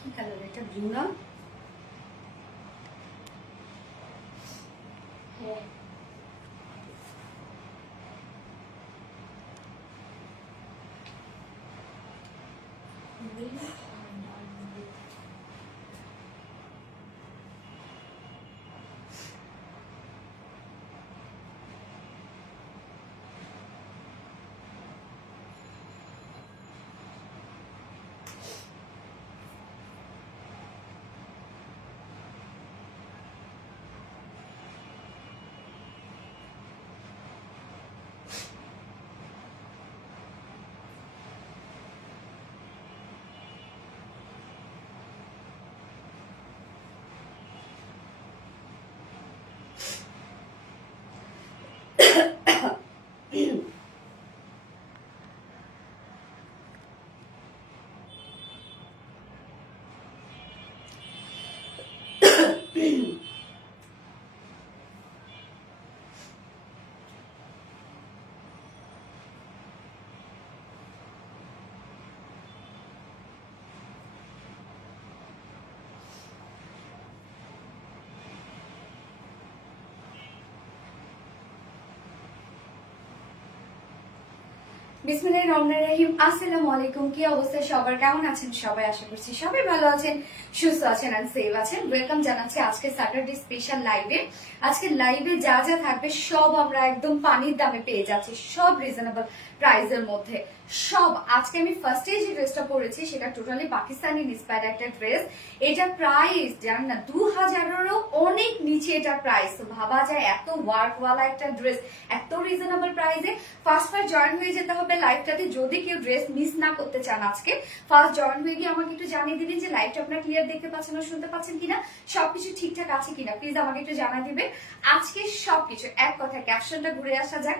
কি কালার এটা? ব্লু না? হ্যাঁ বিসমিল্লাহির রহমানির রহিম। আসসালামু আলাইকুম। কি অবস্থা সবার? কেমন আছেন সবাই? আশা করছি সবাই ভালো আছেন, সুস্থ আছেন এন্ড সেফ আছেন। ওয়েলকাম জানাচ্ছি আজকে স্যাটারডে স্পেশাল লাইভে। আজকে লাইভে যা যা থাকবে সব আমরা একদম পানির দামে পেয়ে যাচ্ছি, সব রিজনেবল প্রাইসের মধ্যে। সব আজকে আমি ফার্স্টে যে ড্রেসটা পরেছি সেটা টোটালি পাকিস্তানি ইন্সপায়ার্ড একটা ড্রেস। এটা প্রাইস জানেন না 2000-এরও অনেক নিচে এটা প্রাইস। তো ভাবা যায় এত ওয়ার্কওয়ালা একটা ড্রেস এত রিজনেবল প্রাইসে। ফার্স্ট জয়েন হয়ে যেতে হবে লাইভটাতে যদি কেউ ড্রেস মিস না করতে চান। আজকে ফার্স্ট জয়েন হয়ে গিয়ে আমাকে একটু জানিয়ে দিবেন যে লাইভটা আপনারা ক্লিয়ার দেখতে পাচ্ছেন ও শুনতে পাচ্ছেন কিনা, সবকিছু ঠিকঠাক আছে কিনা প্লিজ আমাকে একটু জানিয়ে দিবেন। আজকে সবকিছু এক কথা ক্যাপশনটা ঘুরে আসা যাক,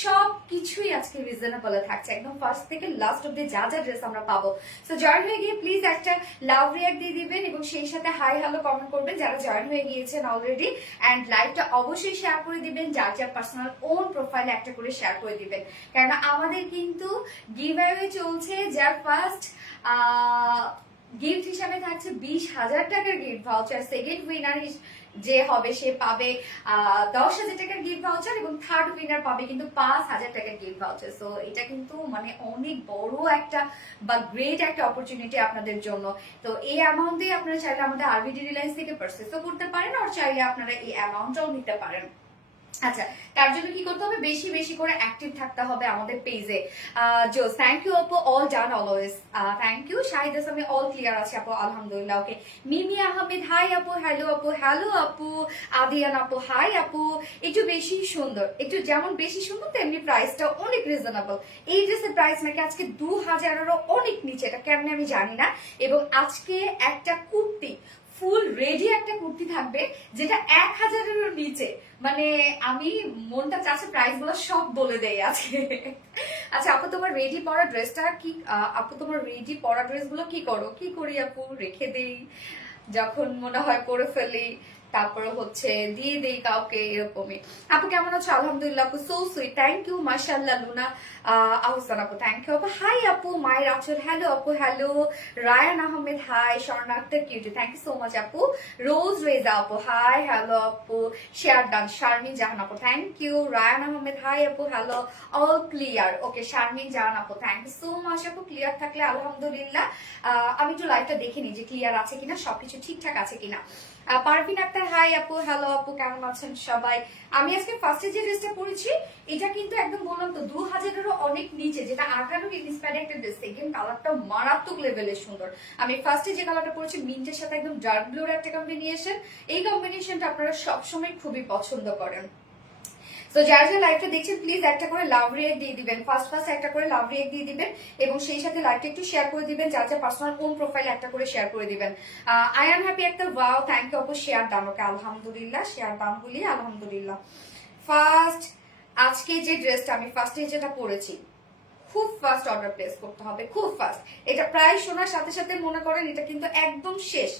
সবকিছুই আজকে রিজনেবল থাকছে একদম ফার্স্ট থেকে লাস্ট অব্দি যা যা ড্রেস আমরা পাবো। সো জয়েন হয়ে গিয়ে প্লিজ একটা লাভ রিয়াক্ট দিয়ে দিবেন এবং সেই সাথে হাই হ্যালো কমেন্ট করবেন যারা জয়েন হয়ে গিয়েছেন অলরেডি। এন্ড লাইভটা অবশ্যই শেয়ার করে দিবেন, যার যার পার্সোনাল ওন প্রোফাইলে একটা করে শেয়ার করে দিবেন। কারণ আমাদের কিন্তু গিভঅ্যাওয়ে চলছে, যার ফার্স্ট গিফট হিসাবে থাকছে 20,000 টাকার গিফট ভাউচার। সেকেন্ড উইনার যে হবে সে পাবে 10,000 টাকার গিফট ভাউচার এবং থার্ড উইনার পাবে কিন্তু 5,000 টাকার গিফট ভাউচার। সো এটা কিন্তু মানে অনেক বড় একটা বা গ্রেট একটা অপরচুনিটি আপনাদের জন্য। তো এই অ্যামাউন্টে আপনারা চাইলে আমাদের আরবিডি রিলায়েন্স থেকে পারচেসও করতে পারেন আর চাইলে আপনারা এই অ্যামাউন্টটাও নিতে পারেন। আচ্ছা, তার জন্য কি করতে হবে? বেশি বেশি করে অ্যাক্টিভ থাকতে হবে আমাদের পেজে। জোস, থ্যাংক ইউ আপু, all done always. Thank you Shahid আমি অল ক্লিয়ার আছে আপু আলহামদুলিল্লাহ। ওকে, মিমি আহমেদ হাই আপু, হ্যালো আপু, হ্যালো আপু। আদিয়ান আপু হাই আপু। একটু বেশি সুন্দর, একটু যেমন বেশি সুন্দর তেমনি প্রাইসটা অনেক রিজনেবল। এই ড্রেসের প্রাইস নাকি আজকে 2000-এরও অনেক নিচে, এটা কেমনে আমি জানি না। এবং আজকে একটা কুর্তি ফুল রেডি একটা কুর্তি থাকবে যেটা 1000-এরও নিচে। মানে আমি মনটা চাচ্ছে প্রাইস গুলো সব বলে দেই আজকে। আচ্ছা আপু, তোমার রেডি পরা ড্রেসটা কি? আপু তোমার রেডি পরা ড্রেস গুলো কি করো? কি করি আপু? রেখে দেই, যখন মনে হয় পরে ফেলি, তারপরে হচ্ছে দিয়ে দেই কাউকে, এরকমই। আপু কেমন আছো? আলহামদুলিল্লাহ আপু, সো সুইট, থ্যাংক ইউ মাশাআল্লাহ। লুনা আহসান আপু, থ্যাংক ইউ আপু। হাই আপু, মায়ের আচল, হ্যালো আপু, হ্যালো। রায়ান আহমেদ হাই, শরণার্থ cutie, thank you so much আপু। রোজ রেজা আপু হাই, হ্যালো আপু। শেয়ার ডান, শারমিন জাহান আপু, thank you. Rayan Ahmed hi আপু, hello. All clear, okay. Sharmin Jahan আপু, থ্যাংক ইউ সো মাচ আপু। ক্লিয়ার থাকলে আলহামদুলিল্লাহ। আমি একটু লাইভটা দেখে নিই যে ক্লিয়ার আছে কিনা, সবকিছু ঠিকঠাক আছে কিনা। পারভিন আক্তার হাই আপু, হ্যালো আপু, কেমন আছেন সবাই? আমি আজকে ফার্স্টে যে ড্রেসটা পরেছি এটা কিন্তু একদম বললাম তো 2000-এরও অনেক নিচে, যেটা আগানোর ইন্সপায়ার্ড একটা ড্রেস। সেকেন্ড কালারটা মারাত্মক লেভেলের সুন্দর। আমি ফার্স্টে যে কালারটা পরেছি মিন্টের সাথে একদম ডার্ক ব্লুর একটা কম্বিনেশন। এই কম্বিনেশনটা আপনারা সবসময় খুবই পছন্দ করেন। তো যারা যারা লাইভটা দেখছেন প্লিজ একটা করে লাভ রিয়েক্ট দিয়ে দিবেন, ফার্স্ট একটা করে লাভ রিয়েক্ট দিয়ে দিবেন এবং সেই সাথে লাইভটা একটু শেয়ার করে দিবেন, যার যার পার্সোনাল কোন প্রোফাইলে একটা করে শেয়ার করে দিবেন। আই এম হ্যাপি একটা ওয়াও, থ্যাংক ইউ আপু। শেয়ার দান, ওকে আলহামদুলিল্লাহ, শেয়ার দান বলি আলহামদুলিল্লাহ। ফার্স্ট আজকে যে ড্রেসটা আমি ফার্স্টে যেটা পরেছি, খুব ফাস্ট অর্ডার প্লেস করতে হবে, খুব ফাস্ট। এটা প্রায় শোনার সাথে সাথে মনে করেন এটা কিন্তু একদম শেষ,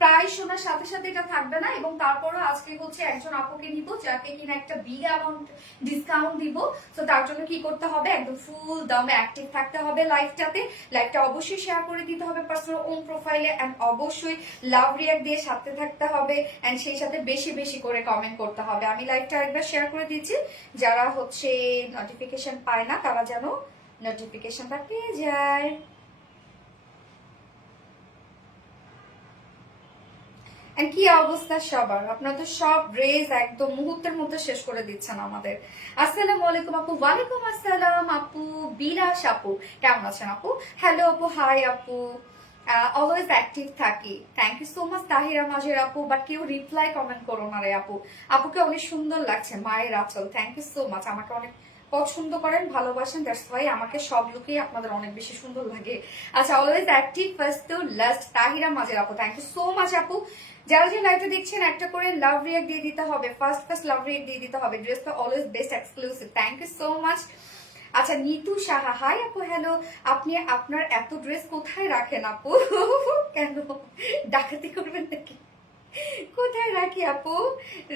প্রাইস শোনার সাথে সাথে এটা থাকবে না, এবং তারপরও আজকে হচ্ছে একজন আপুকে নিব যাকে কিনা একটা বিগ অ্যামাউন্ট ডিসকাউন্ট দিব। তো তার জন্য কি করতে হবে, একদম ফুল দামে অ্যাক্টিভ থাকতে হবে লাইভটাতে। লাইভটা অবশ্যই শেয়ার করে দিতে হবে পার্সোনাল ওন প্রোফাইলে, এন্ড অবশ্যই লাভ রিয়াক্ট দিয়ে সাথে থাকতে হবে, এন্ড সেই সাথে বেশি বেশি করে কমেন্ট করতে হবে। আমি লাইভটা একবার শেয়ার করে দিচ্ছি, যারা হচ্ছে নোটিফিকেশন পায় না তারা যেন নোটিফিকেশনটা পেয়ে যায়। কি অবস্থা সবার, আপনার তো সব ড্রেস একদম মুহূর্তের মধ্যে শেষ করে দিচ্ছেন আমাদের। আসসালামু আলাইকুম আপু। ওয়ালাইকুম আসসালাম আপু। বিলাস আপু কেমন আছেন আপু? হ্যালো আপু, হাই আপু। অলওয়েজ অ্যাক্টিভ থাকি, thank you so much Tahira Majer আপু। বাট কেউ রিপ্লাই কমেন্ট করো না রে আপু। আপুকে অনেক সুন্দর লাগছে, মায়ের আঁচল, থ্যাংক ইউ সো মাচ। আমাকে অনেক পছন্দ করেন, ভালোবাসেন, দ্যাটস ওয়াই আমাকে সব লুকেই আপনাদের অনেক বেশি সুন্দর লাগে। আচ্ছা, always active first to last Tahira Majer আপু, থ্যাংক ইউ সো মাচ আপু। যারা যে লাইভটা দেখছেন একটা করে লাভ রিয়াক্ট দিয়ে দিতে হবে, ফার্স্ট লাভ রিয়াক্ট দিয়ে দিতে হবে। ড্রেস তো always best exclusive, thank you so much. আচ্ছা, নিতু সাহা, হাই আপু, হ্যালো। আপনি আপনার এত ড্রেস কোথায় রাখেন আপু? কেন ডাকাতি করবেন নাকি? কোথায় রাখি আপু?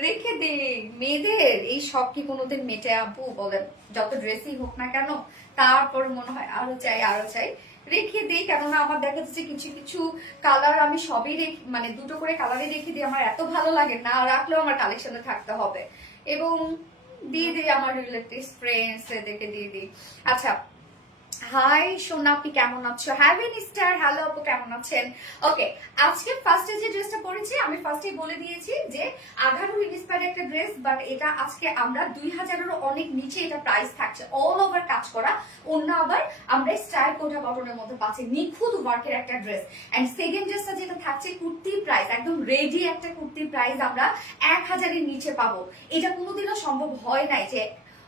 রেখে দে। মেয়েদের এই সব কি কোনোদিন মেটে আপু? বলেন, যত ড্রেসই হোক না কেন তারপর মনে হয় আরো চাই আরো চাই, রেখে দিই। কেননা আমার দেখা যাচ্ছে কিছু কিছু কালার আমি সবই মানে দুটো করে কালারই রেখে দিই, আমার এত ভালো লাগে, না রাখলেও আমার কালেকশনে থাকতে হবে, এবং দিয়ে দিই আমার রিলেটিভস ফ্রেন্ডস এদেরকে দিয়ে দিই। আচ্ছা, হাই সোনা, আপনি কেমন আছো? হ্যাভেন স্টার, হ্যালো আপু, কেমন আছেন? ওকে, আজকে ফার্স্টে যে ড্রেসটা পরেছি আমি ফার্স্টেই বলে দিয়েছি যে আঘারু ইন্সপায়ার একটা ড্রেস, বাট এটা আজকে আমরা 2000-এরও অনেক নিচে এটা প্রাইস থাকছে, অল ওভার কাজ করা। অন্য আবার আমরা স্টাইল কোটা কটনের মধ্যে পাচ্ছি, নিখুঁত ওয়ার্কের একটা ড্রেস। এন্ড সেকেন্ড ড্রেসটা যেটা থাকছে কুর্তির প্রাইস, একদম রেডি একটা কুর্তির প্রাইস আমরা 1000-এর নিচে পাবো। এটা কোনোদিনও সম্ভব হয় নাই যে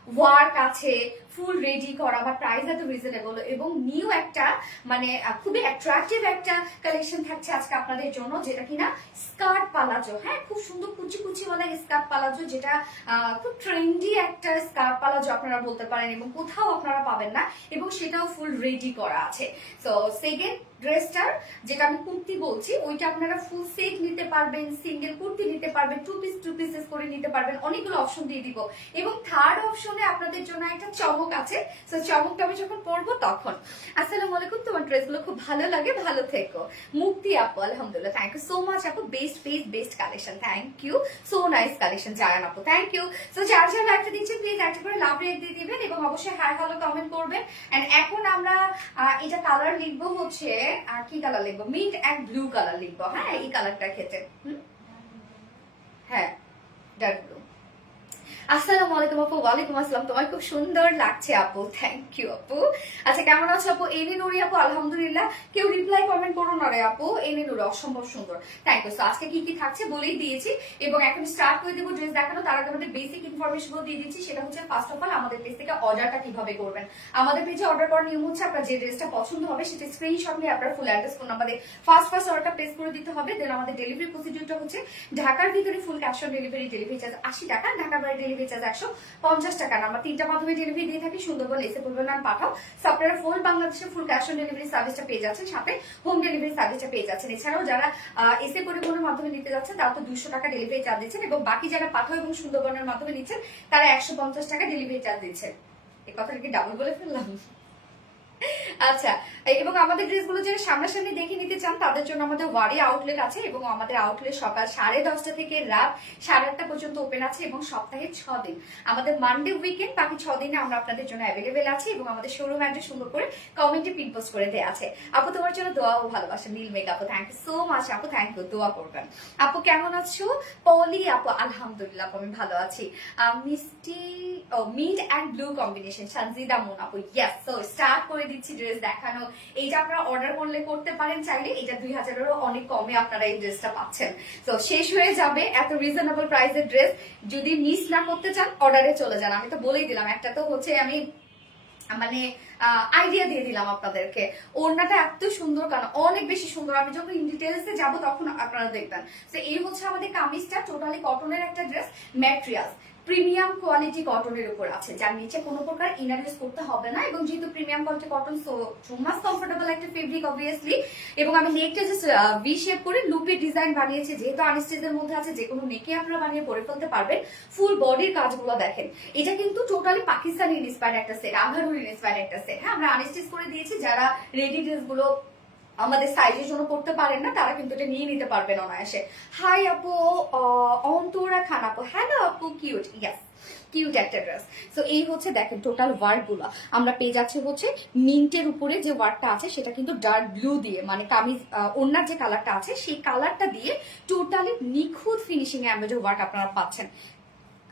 ওয়ার্ক আছে, ফুল রেডি করা, বা প্রাইস এত রিজনেবল, এবং নিউ একটা মানে খুবই অ্যাট্রাকটিভ একটা কালেকশন থাকছে আজকে আপনাদের জন্য, যেটা কিনা স্কার্ট পালাজো। হ্যাঁ, খুব সুন্দর কুচি কুচি ওয়ালা স্কার্ট পালাজো, যেটা খুব ট্রেন্ডি একটা স্কার্ট পালাজো আপনারা বলতে পারেন, এবং কোথাও আপনারা পাবেন না, এবং সেটাও ফুল রেডি করা আছে। তো সেকেন্ড ড্রেসটার যেটা আমি কুর্তি বলছি, ওইটা আপনারা ফুল সেট নিতে পারবেন, সিঙ্গেল কুর্তি নিতে পারবেন, টু পিসেস করে নিতে পারবেন, অনেকগুলো অপশন দিয়ে দিব। এবং থার্ড অপশনে আপনাদের জন্য একটা চমক আছে, তো চমকটা আমি যখন পরবো তখন। আসসালামু আলাইকুম, তোমার ড্রেসগুলো খুব ভালো লাগে, ভালো থেকো। মুক্তি আপু, আলহামদুলিল্লাহ, থ্যাংক ইউ সো মাচ আপু। Best collection, thank you so nice collection জানান আপু, থ্যাংক ইউ। তো যার যার লাইভটা দিচ্ছেন প্লিজ একটা করে লাভ রেট দিয়ে দিবেন, এবং অবশ্যই হ্যাঁ হ্যালো কমেন্ট করবেন। এন্ড এখন আমরা এটা কালার লিখবো হচ্ছে, কি কালার লিখবো, মিন্ট এন্ড ব্লু কালার লিখবো। হ্যাঁ, এই কালারটা খেতে, হ্যাঁ, ডার্ক ব্লু। আসসালামু আলাইকুম আপু। ওয়ালাইকুম আসসালাম, তোমার খুব সুন্দর লাগছে আপু, থ্যাংক ইউ আপু। আচ্ছা, কেমন আছো আপু? এনি নুরি আপু, আলহামদুলিল্লাহ। কেউ রিপ্লাই কমেন্ট করো না রে আপু। এনি নুরি অসম্ভব সুন্দর, থ্যাংক ইউ। আজকে কি কি থাকছে বলেই দিয়েছি, এবং এখন স্টার্ট করে দেবো ড্রেস দেখানো। তার আগে আমাদের বেসিক ইনফরমেশন গুলো দিয়ে দিচ্ছি, সেটা হচ্ছে ফার্স্ট অফ অল আমাদের পেজ থেকে অর্ডারটা কিভাবে করবেন। আমাদের পেজে অর্ডার করার নিয়ম হচ্ছে, আপনার যে ড্রেসটা পছন্দ হবে সেটা স্ক্রিনশট নিয়ে আপনার ফুল অ্যাড্রেস ফোন নাম্বার দিয়ে ফার্স্ট অর্ডারটা প্লেস করে দিতে হবে। দেন আমাদের ডেলিভারি প্রসিডিউরটা হচ্ছে, ঢাকার ভিতরে full cash on delivery charge 80 টাকা, ঢাকার বাইরে ডেলিভারি চার্জ 150 টাকা। আমরা 3টা মাধ্যমে ডেলিভারি দিয়ে থাকি, সুন্দরবন এসে পড়বেন আর পাঠাও। সো আপনারা ফুল বাংলাদেশে ফুল ক্যাশ অন ডেলিভারি সার্ভিসটা পেয়ে যাচ্ছেন, সাথে হোম ডেলিভারি সার্ভিসটা পেয়ে যাচ্ছেন। এছাড়াও যারা এসে পরিবহনের মাধ্যমে নিতে যাচ্ছেন তারা তো 200 টাকা ডেলিভারি চার্জ দিচ্ছেন, এবং বাকি যারা পাঠাও এবং সুন্দরবনের মাধ্যমে নিচ্ছেন তারা 150 টাকা ডেলিভারি চার্জ দিচ্ছেন। এই কথাটা কি ডাবল বলে ফেললাম? আচ্ছা, এবং আমাদের ড্রেসগুলো যারা সামনাসামনি দেখে নিতে চান তাদের জন্য আমাদের ওয়ারি আউটলেট আছে, এবং আমাদের আউটলেট সকাল 10:30 থেকে রাত 8:30 পর্যন্ত ওপেন আছে, এবং সপ্তাহে 6 দিন, আমাদের মানডে উইকেন্ড, বাকি 6 দিনে আমরা আপনাদের জন্য অ্যাভেলেবেল আছি, এবং আমাদের শোরুম অ্যাড্রেস সুন্দর করে কমেন্টে পিন পোস্ট করে দেওয়া আছে। আপু, তোমার জন্য দোয়া ও ভালোবাসা। নীল মেক আপু, থ্যাংক ইউ সো মাচ আপু, থ্যাংক ইউ, দোয়া করবেন। আপু কেমন আছো? পলি আপু, আলহামদুলিল্লাহ আপু, আমি ভালো আছি। মিষ্টি mint and blue combination, Sanjida moon আপু, ইয়েস। সো স্টার্ট করে দিচ্ছি ড্রেস দেখানো। এইটা আপনারা অর্ডার করলে করতে পারেন চাইলে, এটা 2000-এরও অনেক কমে আপনারা এই ড্রেসটা পাচ্ছেন। তো শেষ হয়ে যাবে এত রিজনেবল প্রাইসের ড্রেস, যদি মিস না করতে চান অর্ডারে চলে যান। আমি তো বলেই দিলাম, একটা তো হচ্ছে আমি মানে আইডিয়া দিয়ে দিলাম আপনাদেরকে। ওড়নাটা এত সুন্দর, কারণ অনেক বেশি সুন্দর, আমি যখন ইন ডিটেলসে যাবো তখন আপনারা দেখবেন। তো এই হচ্ছে আমাদের কামিজটা, টোটালি কটনের একটা ড্রেস ম্যাটেরিয়াল, প্রিমিয়াম কোয়ালিটি কটনের উপর আছে, যার নিচে কোনো প্রকার ইনার ইউজ করতে হবে না। এবং যেহেতু premium quality cotton, so much comfortable একটা ফেব্রিক অবভিয়াসলি। এবং আমি নেকটা জাস্ট ভি শেপ করে লুপে ডিজাইন বানিয়েছি, যেহেতু আনস্টিচের মধ্যে আছে, যে কোনো নেকে আপনারা বানিয়ে পরে ফেলতে পারবেন। ফুল বডির কাজগুলো দেখেন, এটা কিন্তু টোটালি পাকিস্তানি ইন্সপায়ার্ড একটা সেট, আঘারুর ইন্সপায়ার্ড একটা সেট। হ্যাঁ, আমরা আনস্টিচ করে দিয়েছি, যারা রেডি ড্রেস গুলো আমাদের সাইজের জন্য পড়তে পারেন না, তারা কিন্তু এটা নিয়ে নিতে পারবেন অনায়াসে। হাই আপু, অন্তরা খান আপু, হ্যালো আপু, কিউট, ইয়াস কিউট একটা ড্রেস। সো এই হচ্ছে দেখেন টোটাল ওয়ার্ক গুলো আমরা পেয়ে যাচ্ছি হচ্ছে মিন্টের উপরে যে ওয়ার্কটা আছে সেটা কিন্তু ডার্ক ব্লু দিয়ে, মানে কামিজ ওনার যে কালারটা আছে সেই কালারটা দিয়ে টোটালি নিখুঁত ফিনিশিং এ এমব্রয়ডারি ওয়ার্ক আপনারা পাচ্ছেন।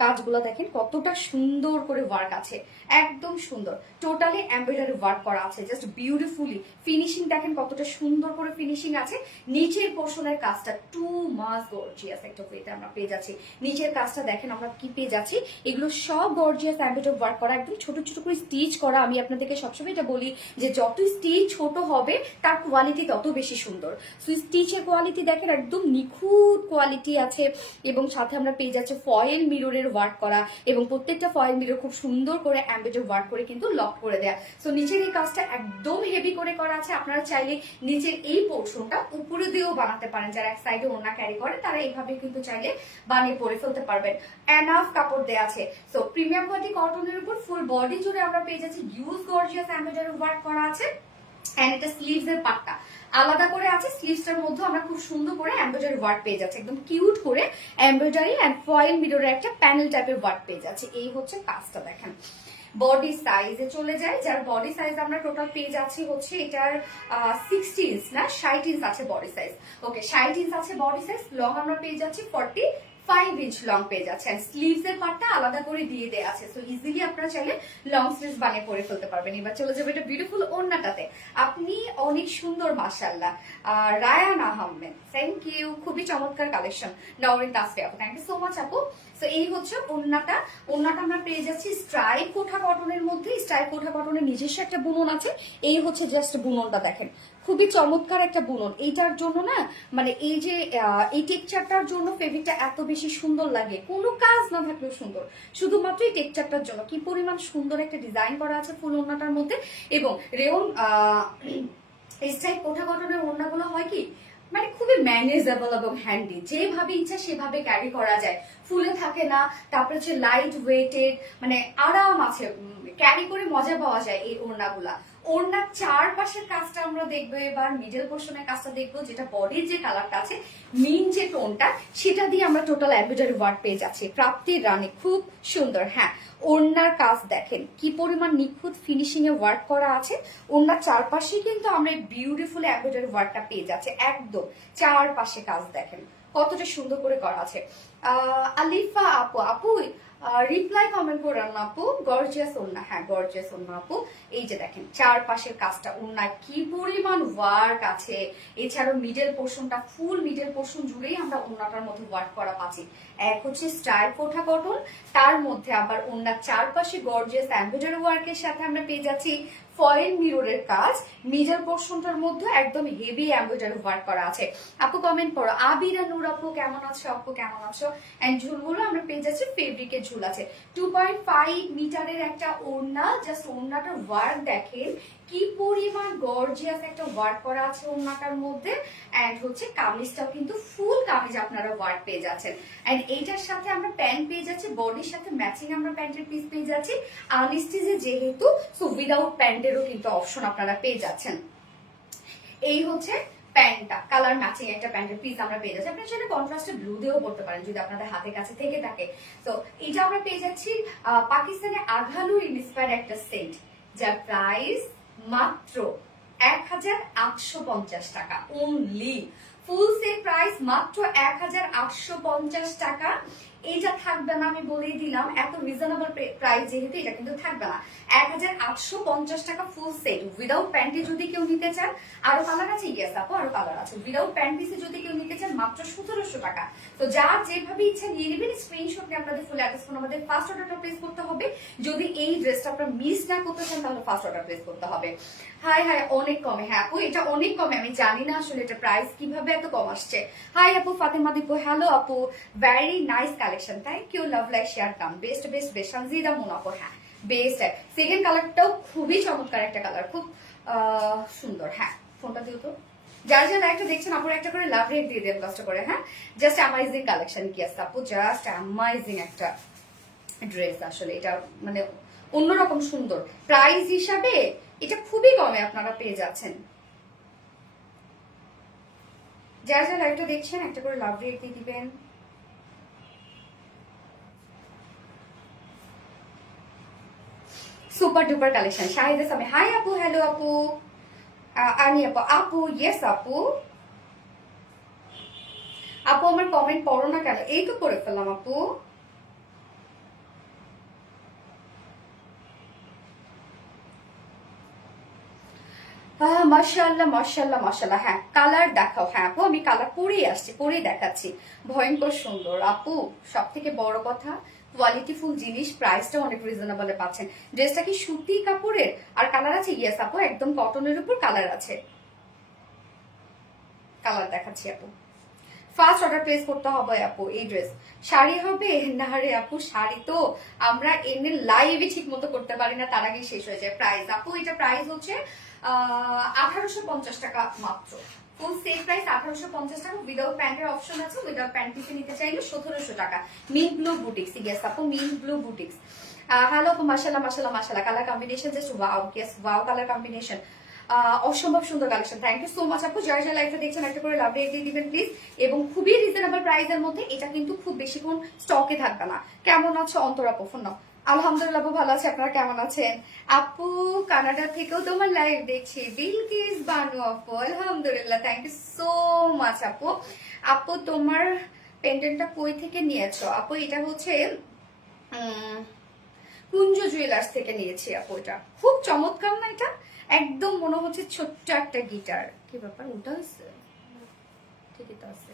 কাজগুলো দেখেন কতটা সুন্দর করে ওয়ার্ক আছে, একদম সুন্দর, টোটালি এমব্রয়ডারি ওয়ার্ক করা আছে, জাস্ট বিউটিফুলি। ফিনিশিং দেখেন কতটা সুন্দর করে ফিনিশিং আছে। নিচের পোর্শনের কাজটা টু মাস গর্জিয়াস একটা ওয়েতে আমরা পেয়ে যাচ্ছি। নিচের কাজটা দেখেন আমরা কি পেয়ে যাচ্ছি, এগুলো সব গর্জিয়াস এমব্রয়ডারি ওয়ার্ক করা, একদম ছোট ছোট করে স্টিচ করা। আমি আপনাদেরকে সবসময় এটা বলি যে যত স্টিচ ছোট হবে তার কোয়ালিটি তত বেশি সুন্দর। সো স্টিচের কোয়ালিটি দেখেন একদম নিখুঁত কোয়ালিটি আছে। এবং সাথে আমরা পেয়ে যাচ্ছি ফয়েল মিররের ওয়ার্ক করা, এবং প্রত্যেকটা ফয়েল মিরর খুব সুন্দর করে এমব্রয়ডারি ওয়ার্ক করে কিন্তু লক করে দেয়া। সো নিচের এই কাজটা একদম হেভি করে করা আছে। আপনারা চাইলে নিচের এই পোর্শনটা উপরে দিয়েও বানাতে পারেন, যারা এক সাইডে ওড়না ক্যারি করে তারা এইভাবে কিন্তু চাইলে বানিয়ে পরে ফেলতে পারবেন। এনাফ কাপড় দেয়া আছে। সো প্রিমিয়াম কোয়ালিটি কটনের উপর ফুল বডি জুড়ে আমরা পেয়ে যাচ্ছি হিউজ গর্জিয়াস এমব্রয়ডারি ওয়ার্ক করা আছে। এন্ড এটা স্লিভস এর পাটটা আলাদা করে আছে, স্লিভসটার মধ্যে আমরা খুব সুন্দর করে এমব্রয়ডারি ওয়ার্ক পেয়ে যাচ্ছি, একদম কিউট করে এমব্রয়ডারি এন্ড ফয়েল মিররের একটা প্যানেল টাইপের ওয়ার্ক পেয়ে যাচ্ছে। এই হচ্ছে কাজটা দেখেন। বডি সাইজে চলে যায়, যার বডি সাইজ আমরা টোটাল পেয়ে যাচ্ছি হচ্ছে এটার 60 ইঞ্চ না 60 ইঞ্চ আছে বডি সাইজ। ওকে, 60 ইঞ্চ আছে বডি সাইজ। লং আমরা পেয়ে যাচ্ছি 45 ইঞ্চ লং পেয়ে যাচ্ছে। স্লিভস এর পার্টটা আলাদা করে দিয়ে দেয়া আছে, সো ইজিলি আপনারা চাইলে লং স্লিভস বানিয়ে পরে ফেলতে পারবেন। এবার চলে যাবে এটা বিউটিফুল ওড়নাটাতে। আপনি অনেক সুন্দর মাশাআল্লাহ। রায়ান আহমেদ, থ্যাংক ইউ, খুবই চমৎকার কালেকশন। নওরিন তাসফি আপু, থ্যাংক ইউ সো মাচ আপু। সো এই হচ্ছে ওড়নাটা। ওড়নাটা আমরা পেয়ে যাচ্ছি স্ট্রাইপ কোঠা কটনের মধ্যে। স্ট্রাইপ কোঠা কটনের নিজস্ব একটা বুনন আছে। এই হচ্ছে জাস্ট বুননটা দেখেন, খুবই চমৎকার একটা বুনন। এইটার জন্য না, মানে এই যে এই টেক্সচারটার জন্য ফেব্রিকটা এত বেশি সুন্দর লাগে, কোনো কাজ না থাকলেও সুন্দর, শুধুমাত্র এই টেক্সচারটার জন্য কি পরিমাণ সুন্দর একটা ডিজাইন করা আছে ফুল ওড়নাটার মধ্যে। এবং রেওন স্ট্রাইপ কোঠা কটনের ওড়নাগুলো হয় কি, মানে খুবই ম্যানেজেবল এবং হ্যান্ডি, যেভাবে ইচ্ছা সেভাবে ক্যারি করা যায়, ফুলে থাকে না। তারপরে হচ্ছে লাইট ওয়েটেড, মানে আরাম আছে, ক্যারি করে মজা পাওয়া যায় এই ওড়নাগুলা। ওড়নার চারপাশের কাজটা আমরা দেখবো এবার, মিডল পোর্শনের কাজটা দেখবো, যেটা বডির যে কালারটা আছে, মিন যে টোনটা, সেটা দিয়ে আমরা টোটাল এমব্রয়ডারি ওয়ার্ক পেয়ে যাচ্ছি। প্রাপ্তির রানী, খুব সুন্দর। হ্যাঁ, ওড়নার কাজ দেখেন কি পরিমাণ নিখুঁত ফিনিশিং এ ওয়ার্ক করা আছে। ওড়নার চারপাশে কিন্তু আমরা বিউটিফুল এমব্রয়ডারি ওয়ার্কটা পেয়ে যাচ্ছে, একদম চারপাশে কাজ দেখেন কতটা সুন্দর করে করা আছে। আলিফা আপু, আপু রিপ্লাই কমেন্ট করেন না আপু, গর্জিয়াস ওড়না। হ্যাঁ, গর্জিয়াস ওড়না আপু। এই যে দেখেন চারপাশের কাজটা, ওড়না কি পরিমাণ ওয়ার্ক আছে। এছাড়াও মিডল পোর্শনটা, ফুল মিডল পোর্শন জুড়েই আমরা ওড়নাটার মধ্যে ওয়ার্ক করা পাচ্ছি। এক হচ্ছে স্টাইল কোঠা কটন, তার মধ্যে আবার ওড়নার চারপাশে গর্জিয়াস এমব্রয়ডারি ওয়ার্কের সাথে আমরা পেয়ে যাচ্ছি ফয়েল মিররের কাজ। মিডল পোর্শনটার মধ্যে একদম হেভি এমব্রয়ডারি ওয়ার্ক করা আছে। আপু কমেন্ট করো। আবিরা নূর আপু কেমন আছো? আপু কেমন আছো? এন্ড ঝুলগুলো আমরা পেয়ে যাচ্ছি ফেব্রিকের ঝুল আছে। 2.5 মিটারের একটা ওড়না, জাস্ট ওড়নাটার ওয়ার্ক দেখেন কি পরিমাণ গর্জিয়াস একটা ওয়ার্ক করা আছে ওড়নাটার মধ্যে। এন্ড হচ্ছে কামিজটাও কিন্তু ফুল কামিজ আপনারা ওয়ার্ক পেয়ে যাচ্ছেন। এন্ড এইটার সাথে আমরা প্যান্ট পেয়ে যাচ্ছি, বডির সাথে ম্যাচিং আমরা প্যান্টের পিস পেয়ে যাচ্ছি আনস্টিচে যেহেতু, সো উইদাউট প্যান্টেরও কিন্তু অপশন আপনারা পেয়ে যাচ্ছেন। এই হচ্ছে প্যান্টটা, কালার ম্যাচিং একটা প্যান্টের পিস আমরা পেয়ে যাচ্ছি। আপনারা চাইলে কন্ট্রাস্টে ব্লু দিয়েও পড়তে পারেন যদি আপনাদের হাতের কাছে থেকে থাকে। তো এটা আমরা পেয়ে যাচ্ছি পাকিস্তানে আঘালু ইন্সপায়ার্ড একটা সেট, যার প্রাইস মাত্র 1850 টাকা অনলি। ফুল সেট প্রাইস মাত্র 1850 টাকা। এটা থাকবে না, আমি বলেই দিলাম, এত রিজনেবল প্রাইস যেহেতু এটা কিন্তু থাকবে না। 1850 টাকা ফুল সেট উইদাউট প্যান্টি যদি কেউ নিতে চান। আরো কালার আছে, ইয়েস আপু আরো কালার আছে। উইদাউট প্যান্টিসে যদি কেউ নিতে চান মাত্র 1700 টাকা। তো যার যেভাবে ইচ্ছা নিয়ে নেবেন, স্ক্রিনশট নিয়ে আপনাদের ফুল অ্যাড্রেস ফোন আমাদের ফার্স্ট অর্ডারটা প্লেস করতে হবে। যদি এই ড্রেসটা আপনারা মিস না করতে চান তাহলে ফার্স্ট অর্ডার প্লেস করতে হবে। হাই হাই, অনেক কমে। হ্যাঁ আপু, এটা অনেক কমে, আমি জানি না আসলে এটা প্রাইস কিভাবে এত কম আসছে। হাই আপু ফাতেমা দীপু, হ্যালো আপু, very nice collection. Collection, thank you, love like share come, best best best Sanjida Munafar, হ্যাঁ বেস্ট। সেকেন্ড কালারটাও খুবই চমৎকার একটা কালার, খুব সুন্দর। হ্যাঁ ফোনটা দিও তো, যার যারা একটা দেখছেন আপুর একটা করে লাভ রেট দিয়ে দেন কষ্ট করে। হ্যাঁ জাস্ট অ্যামাইজিং কালেকশন কি আছে আপু, জাস্ট অ্যামাইজিং একটা ড্রেস। আসলে এটা মানে অন্যরকম সুন্দর, প্রাইস হিসাবে এটা খুবই কমে আপনারা পেয়ে যাচ্ছেন। যারা যারা লাইভটা দেখছেন একটা করে লাভ রেট দিয়ে দিবেন। Super duper collection, Shahida Sami, hi আপু, হ্যালো আপু, আনি আপু, আপু ইয়েস আপু। আপু আমার কমেন্ট পড়ো না কেন? এই তো পড়ে ফেললাম আপু। মাশাআল্লাহ মাশাআল্লাহ মাশাআল্লাহ। হ্যাঁ কালার দেখাও। হ্যাঁ আপু আমি কালার পরেই আসছি, পরেই দেখাচ্ছি। ভয়ঙ্কর সুন্দর আপু, সব থেকে বড় কথা কোয়ালিটিফুল জিনিস, প্রাইসটা অনেক রিজনেবল পাচ্ছেন। ড্রেসটা কি সুতি কাপড়ের আর কালার আছে? ইয়েস আপু একদম কটনের উপর কালার আছে। কালার দেখাচ্ছি আপু, ফার্স্ট অর্ডার প্লেস করতে হবে আপু। এই ড্রেস শাড়ি হবে না রে আপু? শাড়ি তো আমরা এনে লাইভে ঠিক মতো করতে পারি না, তার আগে শেষ হয়ে যায়। প্রাইস আপু এটা প্রাইস হচ্ছে 1850 টাকা মাত্র, ফুল সেট প্রাইস 1850 টাকা। উইদাউট প্যান্টের অপশন আছে, উইদাউট প্যান্ট পিসে নিতে চাইলে 1700 টাকা। মিন্ট ব্লু বুটিক্স, ইয়েস আপু মিন্ট ব্লু বুটিক্স। হ্যালো আপু, মাশাআল্লাহ মাশাআল্লাহ মাশাআল্লাহ, colour combination just wow, yes wow colour combination, অসম্ভব সুন্দর collection. Thank you so much আপু। যারা যারা লাইভটা দেখছেন একটা করে লাভ রেট দিয়ে দিবেন প্লিজ, এবং খুবই রিজনেবল প্রাইসের মধ্যে। এটা কিন্তু খুব বেশিক্ষণ স্টকে থাকবে না। কেমন আছো অন্তর আপু? ফোন নাও। আলহামদুলিল্লাহ আপু ভালো আছে, আপনারা কেমন আছেন? আপু কানাডা থেকেও তোমার লাইভ দেখছি, বিলকিস বানু আপু, আলহামদুলিল্লাহ, থ্যাংক ইউ সো মাচ আপু। আপু তোমার পেন্ডেন্টটা কই থেকে নিয়েছো আপু? এটা হচ্ছে কুঞ্জ জুয়েলার্স থেকে নিয়েছি আপু। এটা খুব চমৎকার না? এটা একদম মনে হচ্ছে ছোট্ট একটা গিটার। কি ব্যাপার, ওটা হচ্ছে ঠিকই তো আছে,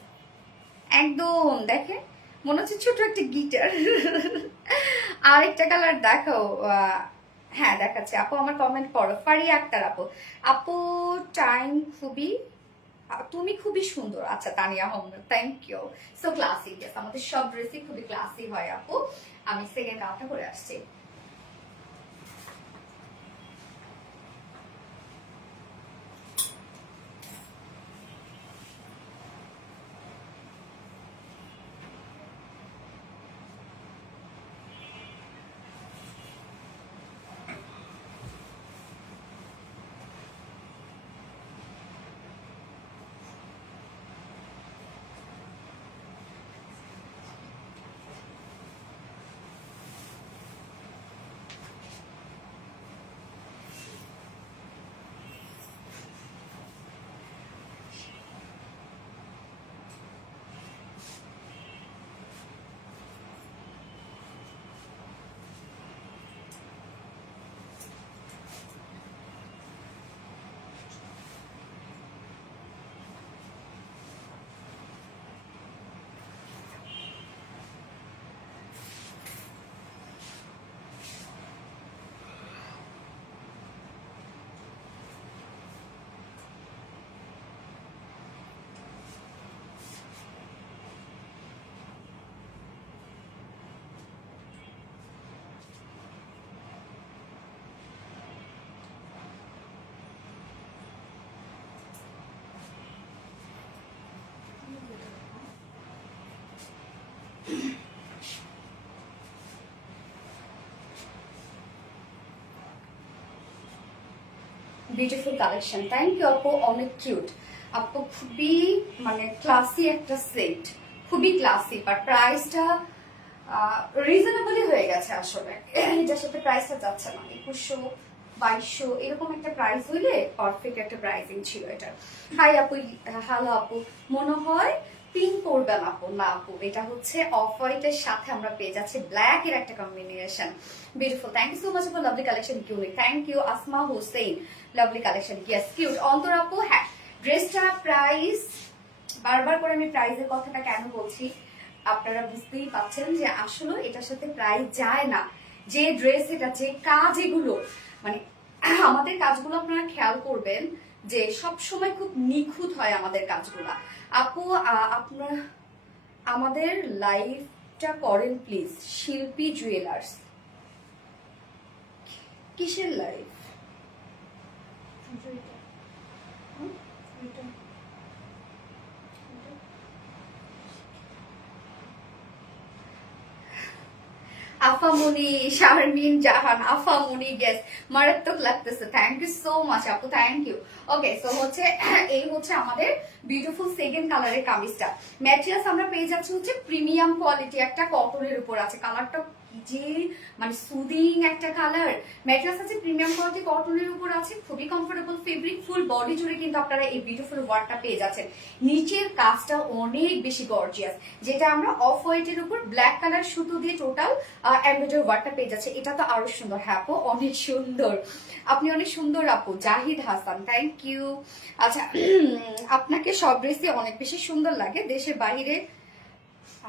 একদম দেখে মনে হচ্ছে ছোট একটা গিটার। আরেকটা কালার দেখাও। হ্যাঁ দেখাচ্ছে আপু, আমার কমেন্ট পড়ো। ফারিয়া আক্তার আপু, আপু টাইম খুবই, তুমি খুবই সুন্দর। আচ্ছা Tania Ahmed, thank you, so classy. আমাদের সব ড্রেসই খুবই ক্লাসি হয় আপু। আমি সেকেন্ড আউটটা করে আসছি। বিউটিফুল কালেকশন, থ্যাংক ইউ আপু, অনেক কিউট আপু, খুবই মানে ক্লাসি একটা সেট, খুবই ক্লাসি। বাট প্রাইসটা রিজনেবলই হয়ে গেছে আসলে। এটার সাথে প্রাইসটা যাচ্ছে না 2100 2200 এরকম একটা প্রাইস হইলে পারফেক্ট একটা প্রাইসিং ছিল এটা। হাই আপু, হ্যালো আপু, মনে হয় পিঙ্ক করবেন আপু? না আপু, এটা হচ্ছে অফ হোয়াইটের সাথে আমরা পেয়ে যাচ্ছি ব্ল্যাক এর একটা combination. Beautiful, thank you so much আপু, lovely collection, unique, thank you. Asma Hossain, lovely collection, yes cute. Antar আপু, হ্যাঁ ড্রেসটা প্রাইস, বারবার করে আমি প্রাইসের কথাটা কেন বলছি আপনারা বুঝতেই পাচ্ছেন যে আসলে এটার সাথে প্রাইস যায় না। যে ড্রেস এটা, যে কাজ, এগুলো মানে আমাদের কাজগুলো আপনারা খেয়াল করবেন যে সব সময় খুব নিখুঁত হয় আমাদের কাজগুলা। আপু আপনার আমাদের লাইভ লাইভটা করেন প্লিজ, শিল্পী জুয়েলার্স। কিসের লাইভ? আফামনি, শারমিন জাহান, আফামনি, গেস মারাত্মক লাগতেছে। থ্যাংক ইউ সো মাচ আপু, থ্যাংক ইউ। ওকে, সো হচ্ছে এই হচ্ছে আমাদের বিউটিফুল সেকেন্ড কালারের কামিজটা। ম্যাটেরিয়ালস আমরা পেয়ে যাচ্ছি হচ্ছে প্রিমিয়াম কোয়ালিটি একটা কটনের উপর আছে। কালারটা যে মানে সুদিং একটা কালার। ম্যাটেরিয়ালস আছে প্রিমিয়াম কোয়ালিটি কটনের উপর আছে, খুবই কমফোর্টেবল ফেব্রিক। ফুল বডি জুড়ে কিন্তু আপনারা এই বিউটিফুল ওয়ার্কটা পেয়ে যাচ্ছেন। নিচের কাজটা অনেক বেশি গর্জিয়াস, যেটা আমরা অফ হোয়াইটের উপর ব্ল্যাক কালার সুতো দিয়ে টোটাল এমব্রয়ডারি ওয়ার্কটা পেয়ে যাচ্ছে। এটা তো আরো সুন্দর। হ্যাঁ আপু অনেক সুন্দর, আপনি অনেক সুন্দর আপু। Zahid Hasan, thank you. আচ্ছা আপনাকে সব ড্রেসই অনেক বেশি সুন্দর লাগে, দেশের বাইরে।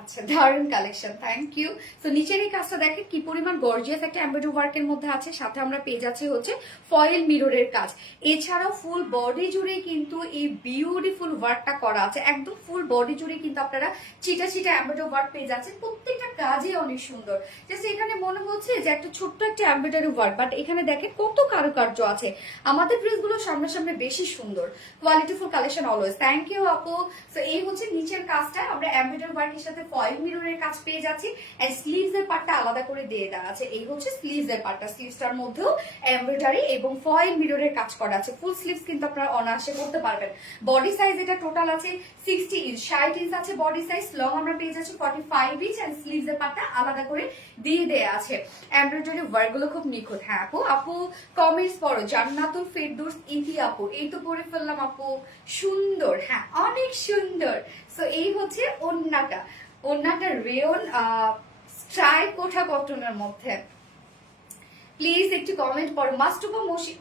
আচ্ছা দারুন কালেকশন, থ্যাংক ইউ। তো নিচের এই কাজটা দেখেন কি পরিমাণ গর্জিয়াস একটা এমব্রয়ডারি ওয়ার্কের মধ্যে আছে। সাথে আমরা পেয়ে যাচ্ছি হচ্ছে ফয়েল মিররের কাজ। এছাড়াও ফুল বডি জুড়ে কিন্তু এই বিউটিফুল ওয়ার্কটা করা আছে। একদম ফুল বডি জুড়ে কিন্তু আপনারা চিটা চিটা এমব্রয়ডারি ওয়ার্ক পেয়ে যাচ্ছেন। প্রত্যেকটা কাজই অনেক সুন্দর। জাস্ট এখানে মনে হচ্ছে যে একটা ছোট্ট একটা এমব্রয়ডারি ওয়ার্ক, বাট এখানে দেখেন কত কারুকার্য আছে। আমাদের ড্রেসগুলো সামনে বেশি সুন্দর। কোয়ালিটিফুল কালেকশন অলওয়েজ, থ্যাংক ইউ আপু। তো এই হচ্ছে নিচের কাজটা, আমরা এমব্রয়ডারি ওয়ার্কের সাথে ফয়েল মিররের কাজ পেয়ে যাচ্ছি। এন্ড স্লিভস এর পার্টটা আলাদা করে দিয়ে দেওয়া আছে। এই হচ্ছে স্লিভস এর পার্টটা, স্লিভসটার মধ্যেও এমব্রয়ডারি এবং ফয়েল মিররের কাজ করা আছে। ফুল স্লিভস কিন্তু আপনারা অনায়াসে করতে পারবেন। বডি সাইজ এটা টোটাল আছে 60 ইঞ্চ, 60 ইঞ্চ আছে বডি সাইজ। লং আমরা পেয়ে যাচ্ছি 45 ইঞ্চ। এন্ড স্লিভস এর পার্টটা আলাদা করে দিয়ে দেয়া আছে। এমব্রয়ডারি ওয়ার্ক গুলো খুব নিখুঁত। হ্যাঁ আপু, আপু কমেন্টস পড়ো। জান্নাতুল ফেরদৌস ইতি আপু, এই তো পড়ে ফেললাম আপু, সুন্দর। হ্যাঁ অনেক সুন্দর। সো এই হচ্ছে ওন্নাটা, ওন্নাটা রেয়ন স্ট্রাইপ কোঠা কটনের মধ্যে। প্লিজ একটু কমেন্ট করো। মাস্টুবা মৌসি,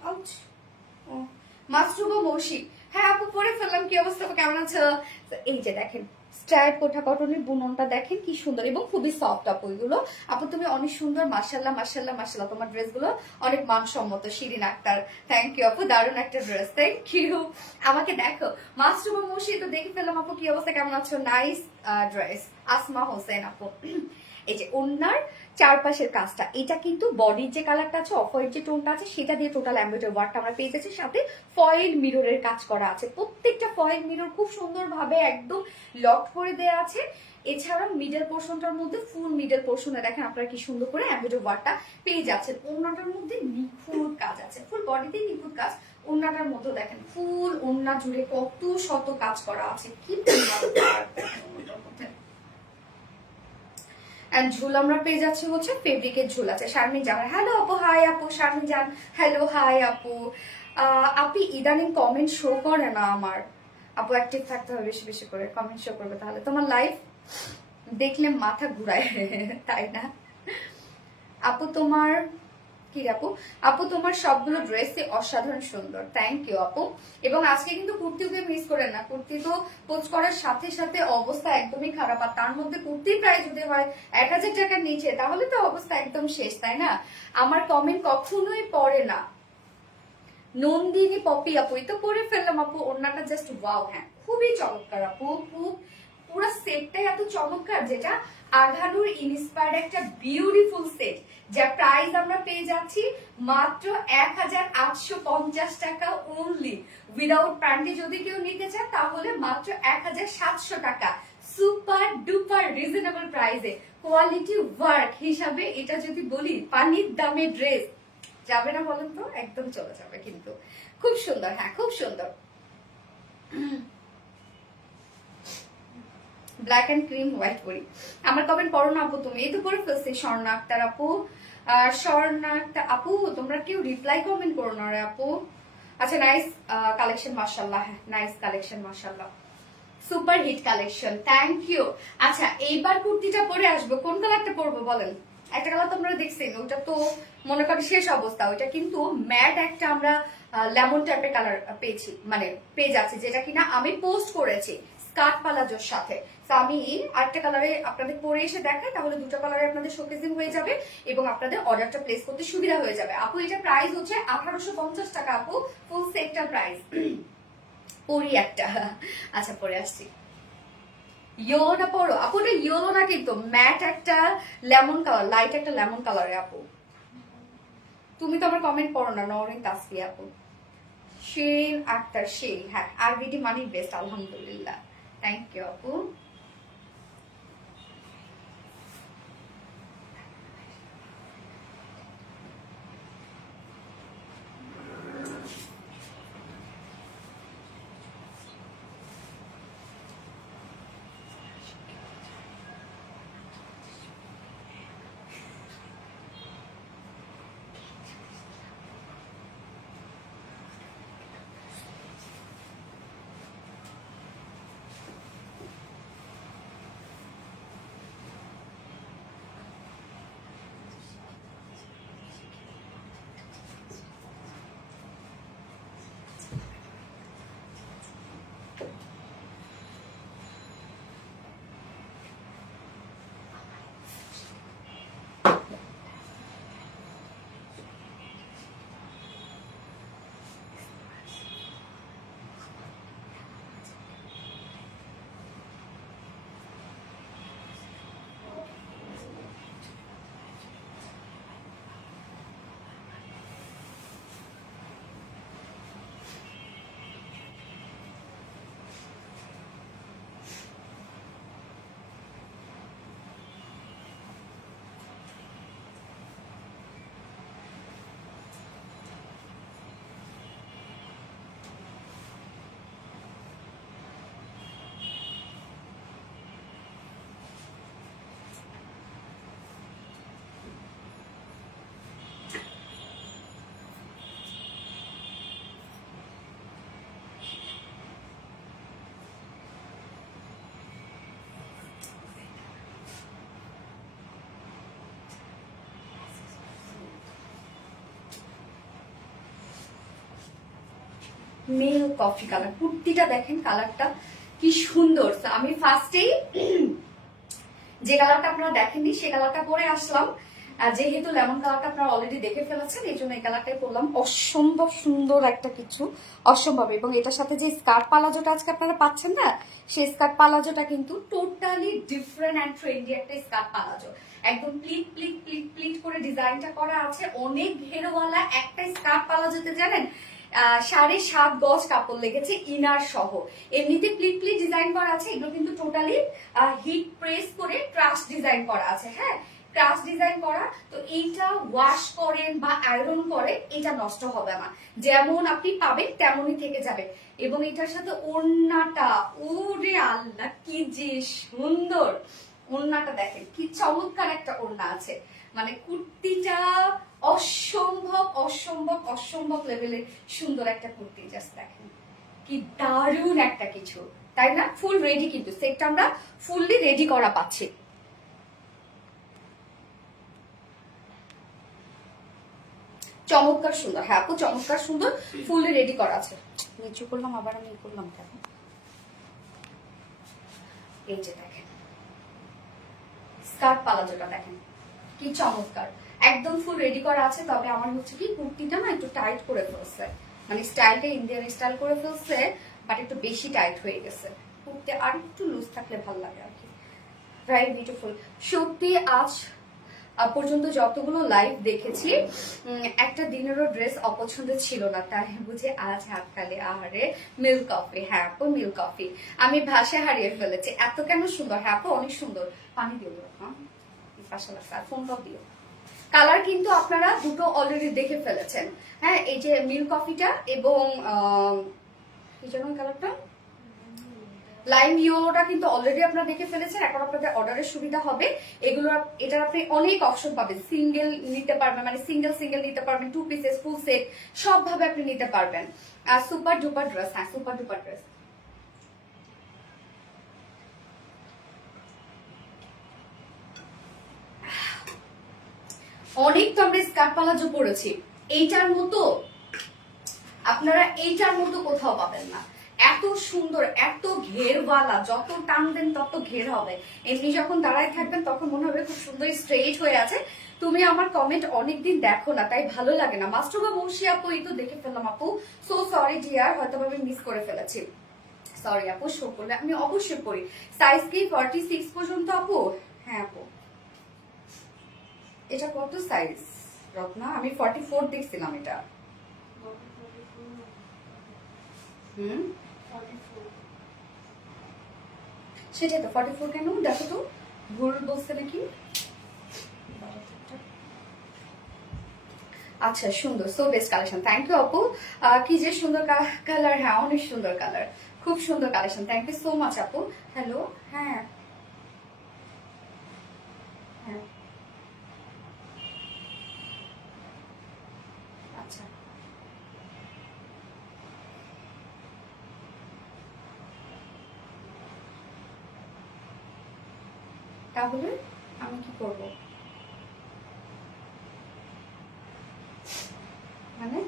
মাস্টুবা মৌসি, হ্যাঁ আপু পরে ফেললাম। কি অবস্থা, কেমন আছো? এই যে দেখেন স্ট্রাইপ কোঠা কটনের বুননটা দেখেন কি সুন্দর এবং খুবই সফট আপু এগুলো। আপু তুমি অনেক সুন্দর, মাশাআল্লাহ মাশাআল্লাহ মাশাআল্লাহ। তোমার ড্রেসগুলো অনেক মানসম্মত। শিরিন আক্তার, থ্যাংক ইউ আপু, দারুণ একটা ড্রেস, থ্যাংক ইউ। আমাকে দেখো মাস্টুবা মৌসি, তো দেখে ফেললাম আপু। কি অবস্থা, কেমন আছো? Nice dress. আসমা হোসেন আপু, এই যে ওন্নার চারপাশের কাজটা, এটা কিন্তু বডির যে কালারটা আছে, অফ হোয়াইট যে টোনটা আছে, সেটা দিয়ে টোটাল এমব্রয়ডারি ওয়ার্কটা আমরা পেয়ে যাচ্ছি। সাথে ফয়েল মিররের কাজ করা আছে। প্রত্যেকটা ফয়েল মিরর খুব সুন্দরভাবে একদম লক করে দেয়া আছে। এছাড়াও মিডল পোর্শনটার মধ্যে ফুল মিডল পোর্শনে দেখেন আপনারা কি সুন্দর করে এমব্রয়ডারি ওয়ার্কটা পেয়ে যাচ্ছেন। ওন্নাটার মধ্যে নিখুঁত কাজ আছে, ফুল বডিতে নিখুঁত কাজ। ওন্নাটার মধ্যে দেখেন ফুল ওন্না জুড়ে কত শত কাজ করা আছে, কি এন্ড ঝুল আমরা পেয়ে যাচ্ছি হচ্ছে ফেব্রিকের ঝুল আছে। শারমিন জাহান, হ্যালো আপু, হাই আপু। শারমিন জাহান, হ্যালো, হাই আপু। আপনি ইদানিং কমেন্ট শো করে না আমার আপু, অ্যাক্টিভ থাকতে হবে, বেশি বেশি করে কমেন্ট শো করবে, তাহলে তোমার লাইভ দেখলে মাথা ঘুরায় তাই না আপু? তোমার কি আপু, আপু তোমার সবগুলো ড্রেসই অসাধারণ সুন্দর, থ্যাংক ইউ আপু। এবং আজকে কিন্তু কুর্তিকে মিস করেন না, কুর্তি তো পোস্ট করার সাথে সাথে অবস্থা একদমই খারাপ। আর তার মধ্যে কুর্তির প্রাইস যদি হয় 1000 টাকার নিচে, তাহলে তো অবস্থা একদম শেষ, তাই না? আমার কমেন্ট কখনোই পড়ে না। নন্দিনী পপি আপু, এই তো পরে ফেললাম আপু। ওন্নাটা জাস্ট ওয়াও। হ্যাঁ খুবই চমৎকার আপু, খুব পুরো সেটটাই এত চমৎকার, যেটা আঘানুর ইন্সপায়ার্ড একটা বিউটিফুল সেট, যার প্রাইস আমরা পেয়ে যাচ্ছি মাত্র 1850 টাকা অনলি। উইদাউট প্যান্টে যদি কেউ নিতে চান তাহলে মাত্র 1700 টাকা। সুপার ডুপার রিজনেবল প্রাইসে কোয়ালিটি ওয়ার্ক হিসাবে এটা যদি বলি পানির দামে ড্রেস যাবে না বলেন তো? একদম চলে যাবে কিন্তু। খুব সুন্দর, হ্যাঁ খুব সুন্দর। ব্ল্যাক এন্ড ক্রিম হোয়াইট করি। আমার কমেন্ট পড়ো না আপু তুমি, এই তো করে ফেলছি। স্বর্ণা আক্তার আপু, স্বর্ণা আক্তার আপু, তোমরা কেউ রিপ্লাই কমেন্ট করো না রে আপু। আচ্ছা নাইস কালেকশন মাশাআল্লাহ, হ্যাঁ নাইস কালেকশন মাশাআল্লাহ, super hit collection, thank you. আচ্ছা এইবার কুর্তিটা পরে আসবো, কোন কালারটা পরবো বলেন? একটা কালার তোমরা দেখছেন, ওটা তো মনে করি শেষ অবস্থা। ওইটা কিন্তু ম্যাট একটা আমরা লেমন টাইপের কালার পেয়েছি, মানে পেয়ে যাচ্ছি, যেটা কিনা আমি পোস্ট করেছি স্কার্ট পালাজোর সাথে। তো আমি আরেকটা কালারে আপনাদের পরে এসে দেখাই, তাহলে দুটো কালারে আপনাদের শোকেসিং হয়ে যাবে এবং আপনাদের অর্ডারটা প্লেস করতে সুবিধা হয়ে যাবে। আপু এটা প্রাইস হচ্ছে 1850 টাকা আপু, ফুল সেটটার প্রাইস। পরি একটা, আচ্ছা পরে আসছি। ইয়েলোটা পরো আপু, এটা ইয়েলো না কিন্তু ম্যাট একটা লেমন কালার, লাইট একটা লেমন কালারে আপু। তুমি তো আমার কমেন্ট পড়ো না, নরিন তাসফি আপু। শিরিন আক্তার শিরি, হ্যাঁ আরবিডি মানি বেস্ট, আলহামদুলিল্লাহ, থ্যাংক ইউ আপু। মেল কফি কালার কুর্তিটা দেখেন, কালারটা কি সুন্দর। আমি ফার্স্টেই যে কালারটা আপনারা দেখেননি সে কালারটা পরে আসলাম, যেহেতু লেমন কালারটা আপনারা অলরেডি দেখে ফেলেছেন এই জন্য এই কালারটাই পরলাম। অসম্ভব সুন্দর একটা কিছু, অসম্ভব। এবং এটার সাথে যে স্কার্ট পালাজোটা আজকে আপনারা পাচ্ছেন না, সেই স্কার্ট পালাজোটা কিন্তু টোটালি ডিফারেন্ট অ্যান্ড ট্রেন্ডি একটা স্কার্ট পালাজো। একদম প্লিট প্লিট প্লিট প্লিট করে ডিজাইনটা করা আছে, অনেক ঘেরওয়ালা একটা স্কার্ট পালাজোতে জানেন 7.5 গজ কাপড় লেগেছে ইনার সহ। এমনিতে প্লিট প্লিট ডিজাইন করা আছে, এগুলো কিন্তু টোটালি হিট প্রেস করে ক্রাশ ডিজাইন করা আছে। হ্যাঁ, ক্রাশ ডিজাইন করা। তো এইটা ওয়াশ করেন বা আয়রন করেন এটা নষ্ট হবে না, যেমন আপনি পাবেন তেমনই থেকে যাবে। এবং এটার সাথে ওড়নাটা, ওরে আল্লাহ কি যে সুন্দর ওড়নাটা, দেখেন কি চমৎকার একটা ওড়না আছে। মানে কুর্তিটা অসম্ভব অসম্ভব অসম্ভব লেভেলের সুন্দর একটা কুর্তি। জাস্ট দেখেন কি দারুণ একটা কিছু, তাই না? ফুল রেডি, কিন্তু সেটটা আমরা ফুললি রেডি করা পাচ্ছি। চমৎকার সুন্দর, হ্যাঁ আপু চমৎকার সুন্দর, ফুললি রেডি করা আছে। নিচু করলাম আবার আমি করলাম কেন? এই যে দেখেন স্কার্ট পালাজোটা দেখেন কি চমৎকার, একদম ফুল রেডি করা আছে। তবে আমার হচ্ছে কি কুর্তিটা না একটু টাইট করে ফেলছে, মানে স্টাইলটা ইন্ডিয়ান স্টাইল করে ফেলছে, বাট একটু বেশি টাইট হয়ে গেছে। কুর্তি আর একটু লুজ থাকলে ভালো লাগে আর কি। Very beautiful. সত্যি আজ পর্যন্ত যতগুলো লাইভ দেখেছি একটা দিনেরও ড্রেস অপছন্দ ছিল না, তাই বুঝে আজ হাত কালে আহারে মিল্ক কফি। হ্যাঁ আপু মিল্ক কফি আমি ভাষায় হারিয়ে ফেলেছি, এত কেন সুন্দর। হ্যাঁ আপু অনেক সুন্দর। পানি দিও, হ্যাঁ পাশাপাশি ফোনটাও দিও। কালার কিন্তু আপনারা দুটো অলরেডি দেখে ফেলেছেন। হ্যাঁ, এই যে মিল্ক কফিটা এবং কি যেন কালারটা লাইম ইয়েলোটা কিন্তু অলরেডি আপনারা দেখে ফেলেছেন। এখন আপনাদের অর্ডারের সুবিধা হবে এগুলো, এটার আপনি অনেক অপশন পাবেন। সিঙ্গেল নিতে পারবেন, মানে সিঙ্গেল সিঙ্গেল নিতে পারবেন, 2 পিসেস ফুল সেট সব ভাবে আপনি নিতে পারবেন। আর সুপার ডুপার ড্রেস, হ্যাঁ সুপার ডুপার ড্রেস। অনেক তো আমরা স্কার্ট পালাজো পরেছি, এইটার মতো আপনারা এইটার মতো কোথাও পাবেন না। এত সুন্দর, এত ঘেরওয়ালা, যত টান দেন তত ঘের হবে। এমনি যখন দাঁড়ায় থাকবেন তখন মনে হবে খুব সুন্দর স্ট্রেট হয়ে আছে। তুমি আমার কমেন্ট অনেকদিন দেখো না তাই ভালো লাগে না। মাস্টুবা মুর্শি আপু এই তো দেখে ফেললাম আপু, সো সরি ডিয়ার, হয়তো আমি মিস করে ফেলেছি। সরি আপু, শো করলে আমি অবশ্যই পরি। সাইজ কি 46 পর্যন্ত আপু? হ্যাঁ আপু। এটা কত সাইজ রত্না? আমি 44 দেখছিলাম এটা। সেটাই তো, 44 কেন দেখো তো, ভুল বলছে নাকি। আচ্ছা সুন্দর, so best collection, thank you আপু। কি যে সুন্দর কালার, হ্যাঁ অনেক সুন্দর কালার, খুব সুন্দর collection, thank you so much আপু। হ্যালো, হ্যাঁ হ্যাঁ আচ্ছা, তাহলে আমি কি করব? মানে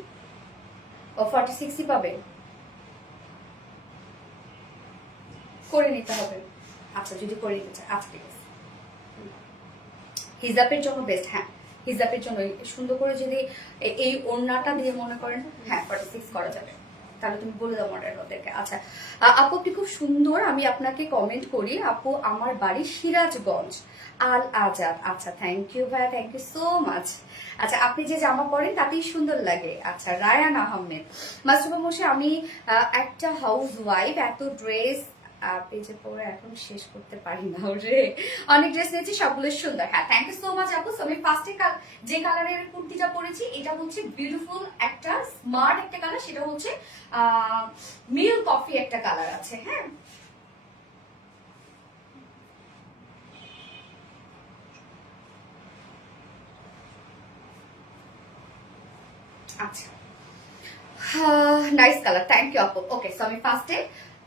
ও 46ই পাবে, করে নিতে হবে। আচ্ছা যদি করে নিতে চায়, আচ্ছা ঠিক আছে। হিজাবের জন্য বেস্ট, হ্যাঁ হিজাবের জন্য সুন্দর করে যদি এই ওড়নাটা দিয়ে মনে করেন, হ্যাঁ 46 করা যাবে। তাহলে তুমি বলে দাও মডেলদেরকে। আচ্ছা আপু আপনি খুব সুন্দর, আমি আপনাকে কমেন্ট করি আপু, আমার বাড়ি সিরাজগঞ্জ আল আজাদ। আচ্ছা থ্যাংক ইউ ভাইয়া, থ্যাংক ইউ সো মাচ। আচ্ছা আপনি যে জামা পরেন তাতেই সুন্দর লাগে। আচ্ছা রায়ান আহমেদ, মাস্টারবা মশাই আমি একটা হাউস ওয়াইফ, এত ড্রেস পেজে পরে এখন শেষ করতে পারি না ওরে, অনেক ড্রেস নিয়েছি সবগুলো সুন্দর। হ্যাঁ থ্যাংক ইউ সো মাচ আপু। আমি ফার্স্টে যে কালারের কুর্তিটা পরেছি এটা হচ্ছে বিউটিফুল একটা স্মার্ট একটা কালার, সেটা হচ্ছে মিল্ক কফি একটা কালার আছে। হ্যাঁ আচ্ছা নাইস কালার, থ্যাংক ইউ আপু। ওকে সো আমি ফার্স্টে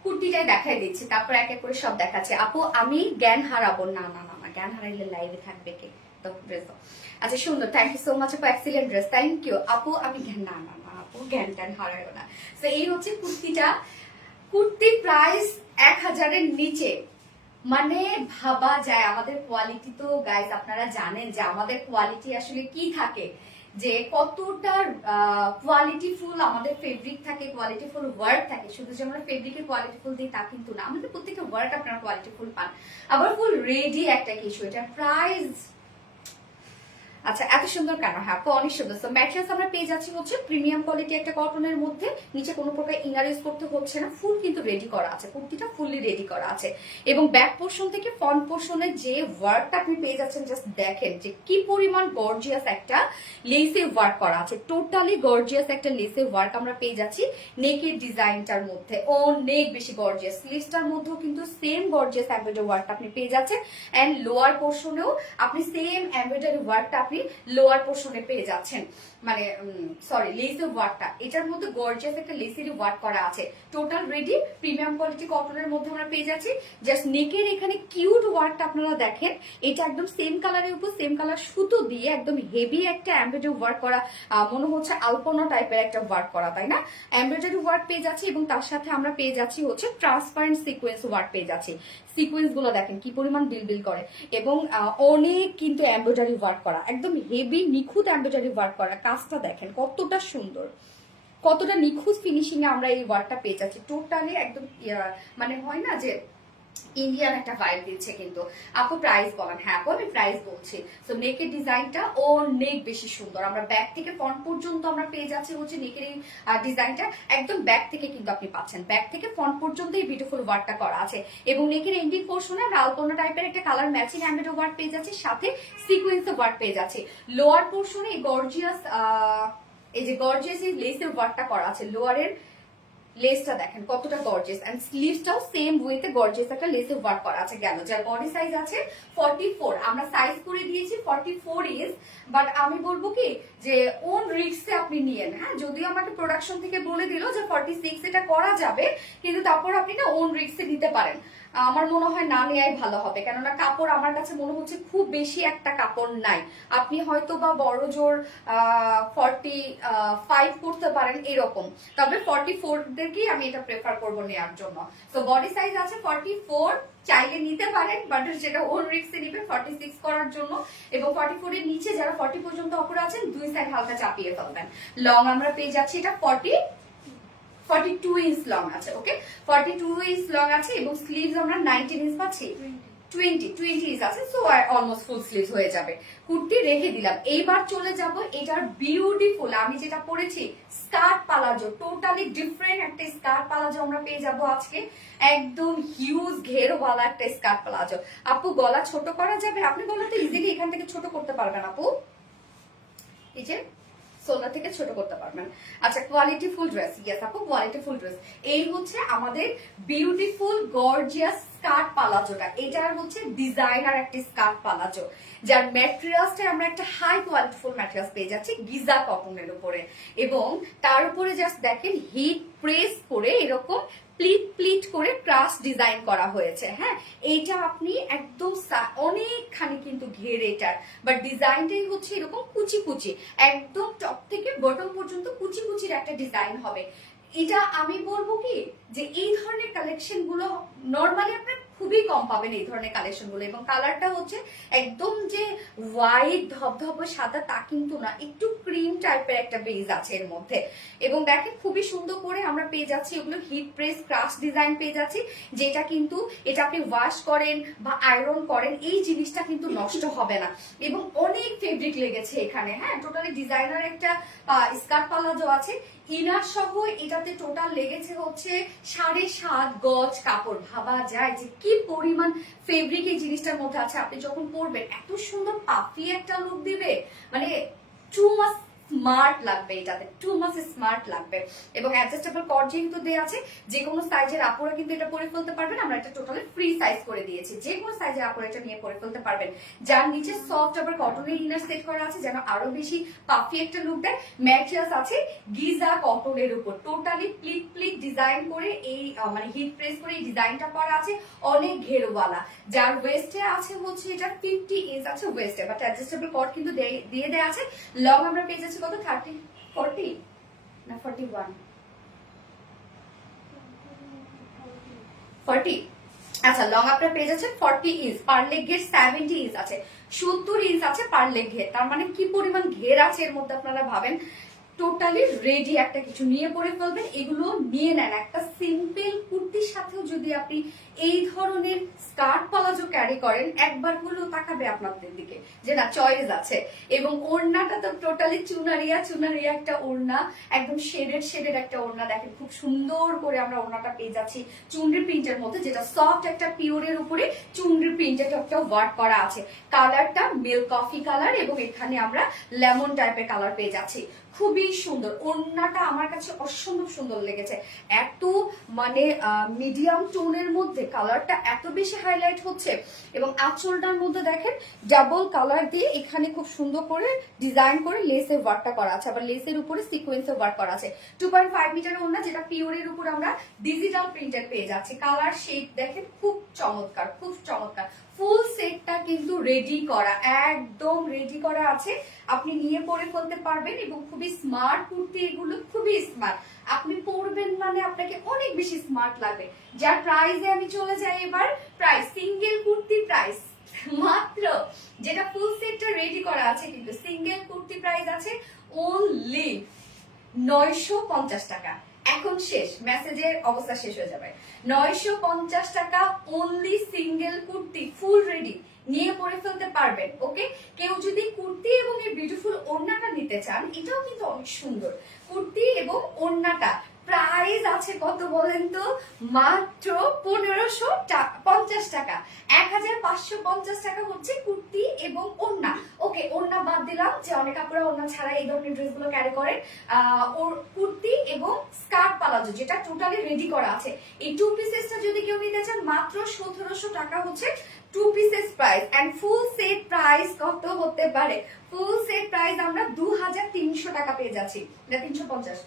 কুর্তিটাই দেখাই দিচ্ছি, তারপর এক এক করে সব দেখাচ্ছি। আপু আমি জ্ঞান হারাবো না, না না না, জ্ঞান হারাইলে লাইভে থাকবে কে? তো ড্রেস আচ্ছা সুন্দর, থ্যাংক ইউ সো মাচ আপু, এক্সিলেন্ট ড্রেস, থ্যাংক ইউ আপু। আমি জ্ঞান, না না না আপু, জ্ঞান ট্যান হারাইও না। তো এই হচ্ছে কুর্তিটা, কুর্তি প্রাইস 1000-এর নিচে, মানে ভাবা যায় আমাদের কোয়ালিটি। তো গাইজ আপনারা জানেন যে আমাদের কোয়ালিটি আসলে কি থাকে, যে কতটা কোয়ালিটিফুল আমাদের ফেব্রিক থাকে, কোয়ালিটিফুল ওয়ার্ক থাকে। শুধু যে আমরা ফেব্রিকের কোয়ালিটিফুল দিই তা কিন্তু না, আমাদের প্রত্যেকটা ওয়ার্ক আপনারা কোয়ালিটিফুল পান। আবার ফুল রেডি একটা কিছু, এটা প্রাইস আচ্ছা এত সুন্দর কেন? হ্যাঁ আপু অনেক সুন্দর। সো ম্যাট্রেস আমরা পেয়ে যাচ্ছি হচ্ছে প্রিমিয়াম কোয়ালিটি একটা কটনের মধ্যে, নিচে কোনো প্রকার ইনার ইউজ করতে হচ্ছে না, ফুল কিন্তু রেডি করা আছে, কুর্তিটা ফুললি রেডি করা আছে। এবং ব্যাক পোর্শন থেকে ফ্রন্ট পোর্শনে যে ওয়ার্কটা আপনি পেয়ে যাচ্ছেন, জাস্ট দেখেন যে কি পরিমাণ গর্জিয়াস একটা লেসে ওয়ার্ক করা আছে, টোটালি গর্জিয়াস একটা লেসে ওয়ার্ক আমরা পেয়ে যাচ্ছি নেকের ডিজাইনটার মধ্যে, অনেক বেশি গর্জিয়াস। স্লিভসটার মধ্যেও কিন্তু সেম গর্জিয়াস এমব্রয়ডারি ওয়ার্ক আপনি পেয়ে যাচ্ছেন, এন্ড লোয়ার পোর্শনেও আপনি সেম এমব্রয়ডারি ওয়ার্কটা আপনি লোয়ার পোর্শনে পেয়ে যাচ্ছেন, মানে সরি লেসের ওয়ার্কটা, এটার মধ্যে গর্জিয়াস একটা লেসেরই ওয়ার্ক করা আছে। টোটাল রেডি প্রিমিয়াম কোয়ালিটি কটনের মধ্যে আমরা পেয়ে যাচ্ছি। জাস্ট নেকের এখানে কিউট ওয়ার্কটা আপনারা দেখেন, এটা একদম সেম কালারের উপর সেম কালার সুতো দিয়ে একদম হেভি একটা এমব্রয়ডারি ওয়ার্ক করা, মনে হচ্ছে আলপনা টাইপের একটা ওয়ার্ক করা, তাই না? এমব্রয়ডারি ওয়ার্ক পেয়ে যাচ্ছি এবং তার সাথে আমরা পেয়ে যাচ্ছি হচ্ছে ট্রান্সপারেন্ট সিকোয়েন্স ওয়ার্ক পেয়ে যাচ্ছি। সিকোয়েন্স গুলো দেখেন কি পরিমাণ বিল করে, এবং অনেক কিন্তু এমব্রয়ডারি ওয়ার্ক করা, একদম হেভি নিখুঁত এমব্রয়ডারি ওয়ার্ক করা। কাজটা দেখেন কতটা সুন্দর, কতটা নিখুঁত ফিনিশিং এ আমরা এই ওয়ার্কটা পেয়ে যাচ্ছি। টোটালি একদম মানে হয় না যে ইন্ডিয়ান একটা ভাইব দিচ্ছে। কিন্তু আপু প্রাইস বলেন। হ্যাঁ আপু আমি প্রাইস বলছি। সো নেকের ডিজাইনটা অনেক বেশি সুন্দর, আমরা ব্যাক থেকে ফ্রন্ট পর্যন্ত আমরা পেয়ে যাচ্ছি হচ্ছে নেকের এই ডিজাইনটা, একদম ব্যাক থেকে কিন্তু আপনি পাচ্ছেন, ব্যাক থেকে ফ্রন্ট পর্যন্ত এই বিউটিফুল ওয়ার্কটা করা আছে। এবং নেকের এন্ডিং পোর্শনে আমরা আলপনা টাইপের একটা কালার ম্যাচিং এমব্রয়ডারি ওয়ার্ক পেয়ে যাচ্ছি, সাথে সিকোয়েন্স ওয়ার্ক পেয়ে যাচ্ছি। লোয়ার পোর্শনে এই গর্জিয়াস এই যে গর্জিয়াস এই লেসের ওয়ার্কটা করা আছে, লোয়ারের লেসটা দেখেন কতটা গর্জিয়াস, এন্ড স্লিভসটাও সেম ওয়েতে গর্জিয়াস একটা লেসে ওয়ার্ক করা আছে। গেল যার বডি সাইজ আছে 44, আমরা সাইজ করে দিয়েছি 44 ইজ, বাট আমি বলবো কি যে ওন রিস্কে আপনি নিয়েন। হ্যাঁ যদিও আমাকে প্রোডাকশন থেকে বলে দিল যে 46 এটা করা যাবে, কিন্তু তারপর আপনি না ওন রিস্কে নিতে পারেন। আমার মনে হয় না নেওয়াই ভালো হবে, কেননা কাপড় আমার কাছে মনে হচ্ছে খুব বেশি একটা কাপড় নাই। আপনি হয়তো বা বড় জোর 45 করতে পারেন এরকম, তবে 44 দেরকেই আমি এটা প্রেফার করবো নেওয়ার জন্য। তো বডি সাইজ আছে 44, চাইলে নিতে পারেন, বাট যেটা ওন রিক্সে নিবেন 46 করার জন্য। এবং 44 এর নিচে যারা 40 পর্যন্ত অপরে আছেন, দুই সাইড হালকা চাপিয়ে ফেলবেন। লং আমরা পেয়ে যাচ্ছি এটা 42 ইঞ্চ লং আছে। ওকে, 42 ইঞ্চ লং আছে এবং স্লিভস আমরা 19 ইঞ্চ পাচ্ছি, 20 ইঞ্চ আছে, সো অলমোস্ট ফুল স্লিভস হয়ে যাবে। কুর্তি রেখে দিলাম। এইবার চলে যাব এটার বিউটিফুল, আমি যেটা পরেছি স্কার্ট পালাজো, টোটালি ডিফারেন্ট একটা স্কার্ট পালাজো আমরা পেয়ে যাব আজকে। একদম হিউজ ঘেরওয়ালা একটা স্কার্ট পালাজো। আপু গলা ছোট করা যাবে? আপনি গলা তো ইজিলি এখান থেকে ছোট করতে পারবেন আপু, এই যে সোলটা থেকে ছোট করতে পারবেন। আচ্ছা, কোয়ালিটি ফুল ড্রেস, ইয়েস আপু কোয়ালিটি ফুল ড্রেস। এই হচ্ছে আমাদের বিউটিফুল গর্জিয়াস স্কার্ট পালাজোটা। এটার হচ্ছে ডিজাইনার একটা স্কার্ট পালাজো, যার ম্যাটেরিয়ালসটা আমরা একটা হাই কোয়ালিটি ফুল ম্যাটেরিয়ালস পেয়ে যাচ্ছি গিজা কটনের উপরে, এবং তার উপরে জাস্ট দেখেন হিট প্রেস করে এরকম প্লিট প্লিট করে ক্রাশ ডিজাইন করা হয়েছে। হ্যাঁ, এইটা আপনি একদম অনেকখানি কিন্তু ঘের এটার, বাট ডিজাইনটাই হচ্ছে এরকম কুচি কুচি, একদম টপ থেকে বটম পর্যন্ত কুচি কুচির একটা ডিজাইন হবে। এটা আমি বলবো কি যে এই ধরনের কালেকশন গুলো নর্মালি আপনার খুবই কম পাবেন, এই ধরনের কালেকশন গুলো। এবং কালারটা হচ্ছে একদম যে হোয়াইট ধবধবে সাদা তা কিন্তু না, একটু ক্রিম টাইপের একটা বেজ আছে এর মধ্যে। এবং দেখেন খুবই সুন্দর করে আমরা পেয়ে যাচ্ছি ওগুলো হিট প্রেস ক্রাশ ডিজাইন পেয়ে যাচ্ছি, যেটা কিন্তু এটা আপনি ওয়াশ করেন বা আয়রন করেন এই জিনিসটা কিন্তু নষ্ট হবে না। এবং অনেক ফেব্রিক লেগেছে এখানে। হ্যাঁ, টোটালি ডিজাইনার একটা স্কার্ট পালাজো আছে। ইনার সহ এটাতে টোটাল লেগেছে হচ্ছে 7.5 গজ কাপড়। ভাবা যায় যে কি পরিমাণ ফেব্রিক এই জিনিসটার মধ্যে আছে। আপনি যখন পরবেন এত সুন্দর পাফি একটা লুক দিবে, মানে টু মাচ স্মার্ট লাগবে, এটাতে টু মাচ স্মার্ট লাগবে। এবং অ্যাডজাস্টেবল কর্ড যেহেতু দেওয়া আছে, যে কোনো সাইজের আপুরা কিন্তু এটা পরে ফেলতে পারবেন। আমরা এটা টোটালি ফ্রি সাইজ করে দিয়েছি, যে কোনো সাইজের আপুরা এটা নিয়ে পরে ফেলতে পারবেন। যার নিচে সফট আবার কটনের ইনার সেট করা আছে যেন আরো বেশি পাফি একটা লুক দেয়। ম্যাটেরিয়ালস আছে গিজা কটনের উপর, টোটালি প্লিট প্লিট ডিজাইন করে এই মানে হিট প্রেস করে এই ডিজাইনটা করা আছে, অনেক ঘেরওয়ালা। যার ওয়েস্টে আছে হচ্ছে এটা 50 ইঞ্চ আছে ওয়েস্টে, বাট অ্যাডজাস্টেবল কর্ড কিন্তু দিয়ে দেওয়া আছে। লং আমরা পেয়ে যাচ্ছি কত, 30 40 না 41 40। আচ্ছা, লং আপনার পেয়ে যাচ্ছেন 40 ইঞ্চ, পার লেগ ঘের 70 ইঞ্চ আছে, 70 ইঞ্চ আছে পার লেগ ঘের। তার মানে কি পরিমাণ ঘের আছে এর মধ্যে আপনারা ভাবেন। টোটালি রেডি একটা কিছু নিয়ে পরে ফেলবেন। এগুলো নিয়ে নেন, একটা সিম্পল কুর্তির সাথেও যদি আপনি এই ধরনের স্কার্ট পালাজো ক্যারি করেন, একবার হলেও তাকাবে আপনাদের দিকে যে না চয়েস আছে। এবং ওড়নাটা তো টোটালি চুনারিয়া চুনারিয়া একটা ওড়না, একদম শেডেড একটা ওড়না। দেখেন খুব সুন্দর করে আমরা ওড়নাটা পেয়ে যাচ্ছি চুনরি প্রিন্টের মধ্যে, যেটা সফট একটা পিওরের উপরে চুনরি প্রিন্টের একটা ওয়ার্ক করা আছে। কালারটা মিল্ক কফি কালার এবং এখানে আমরা লেমন টাইপের কালার পেয়ে যাচ্ছি। খুবই সুন্দর ওড়নাটা, আমার কাছে অসম্ভব সুন্দর লেগেছে। এত মানে মিডিয়াম টোনের মধ্যে কালারটা এত বেশি হাইলাইট হচ্ছে। এবং আঁচলটার মধ্যে দেখেন ডাবল কালার দিয়ে এখানে খুব সুন্দর করে ডিজাইন করে লেসের ওয়ার্কটা করা আছে, আবার লেসের উপরে সিকোয়েন্সের ওয়ার্ক করা আছে। 2.5 মিটারের ওড়না, যেটা পিওরের উপর আমরা ডিজিটাল প্রিন্টেড পেয়ে যাচ্ছি। কালার শেড দেখেন খুব চমৎকার, খুব চমৎকার। ফুল সেটটা কিন্তু রেডি করা, একদম রেডি করা আছে, আপনি নিয়ে পরে ফেলতে পারবেন। এবং খুবই স্মার্ট কুর্তি এগুলো, খুবই স্মার্ট। আপনি পরবেন মানে আপনাকে অনেক বেশি স্মার্ট লাগবে। যার প্রাইসে আমি চলে যাই এবার, প্রাইস সিঙ্গেল কুর্তি প্রাইস মাত্র, যেটা ফুল সেটটা রেডি করা আছে কিন্তু সিঙ্গেল কুর্তি প্রাইস আছে অনলি 950 টাকা। এখন শেষ, মেসেজের অবস্থা শেষ হয়ে যাবে। 950 টাকা only single kurti full ready, নিয়ে পরে ফেলতে পারবেন। ওকে, কেউ যদি কুর্তি এবং এই বিউটিফুল ওড়নাটা নিতে চান, এটাও কিন্তু অনেক সুন্দর কুর্তি এবং ওড়নাটা। প্রাইস আছে কত বলেন তো, মাত্র 1550 টাকা। 1550 টাকা হচ্ছে কুর্তি এবং ওড়না। ওকে, ওড়না বাদ দিলাম, যে অনেক আপুরা ওড়না ছাড়া এই ধরনের ড্রেসগুলো ক্যারি করেন। কুর্তি এবং স্কার্ট পালাজো যেটা টোটালি রেডি করা আছে, এই টু পিসেসটা যদি কেউ নিতে চান মাত্র 1700 টাকা হচ্ছে two pieces price. And full set price কত হতে পারে? ফুল সেট প্রাইস আমরা 2300 টাকা পেয়ে যাচ্ছি, না 350,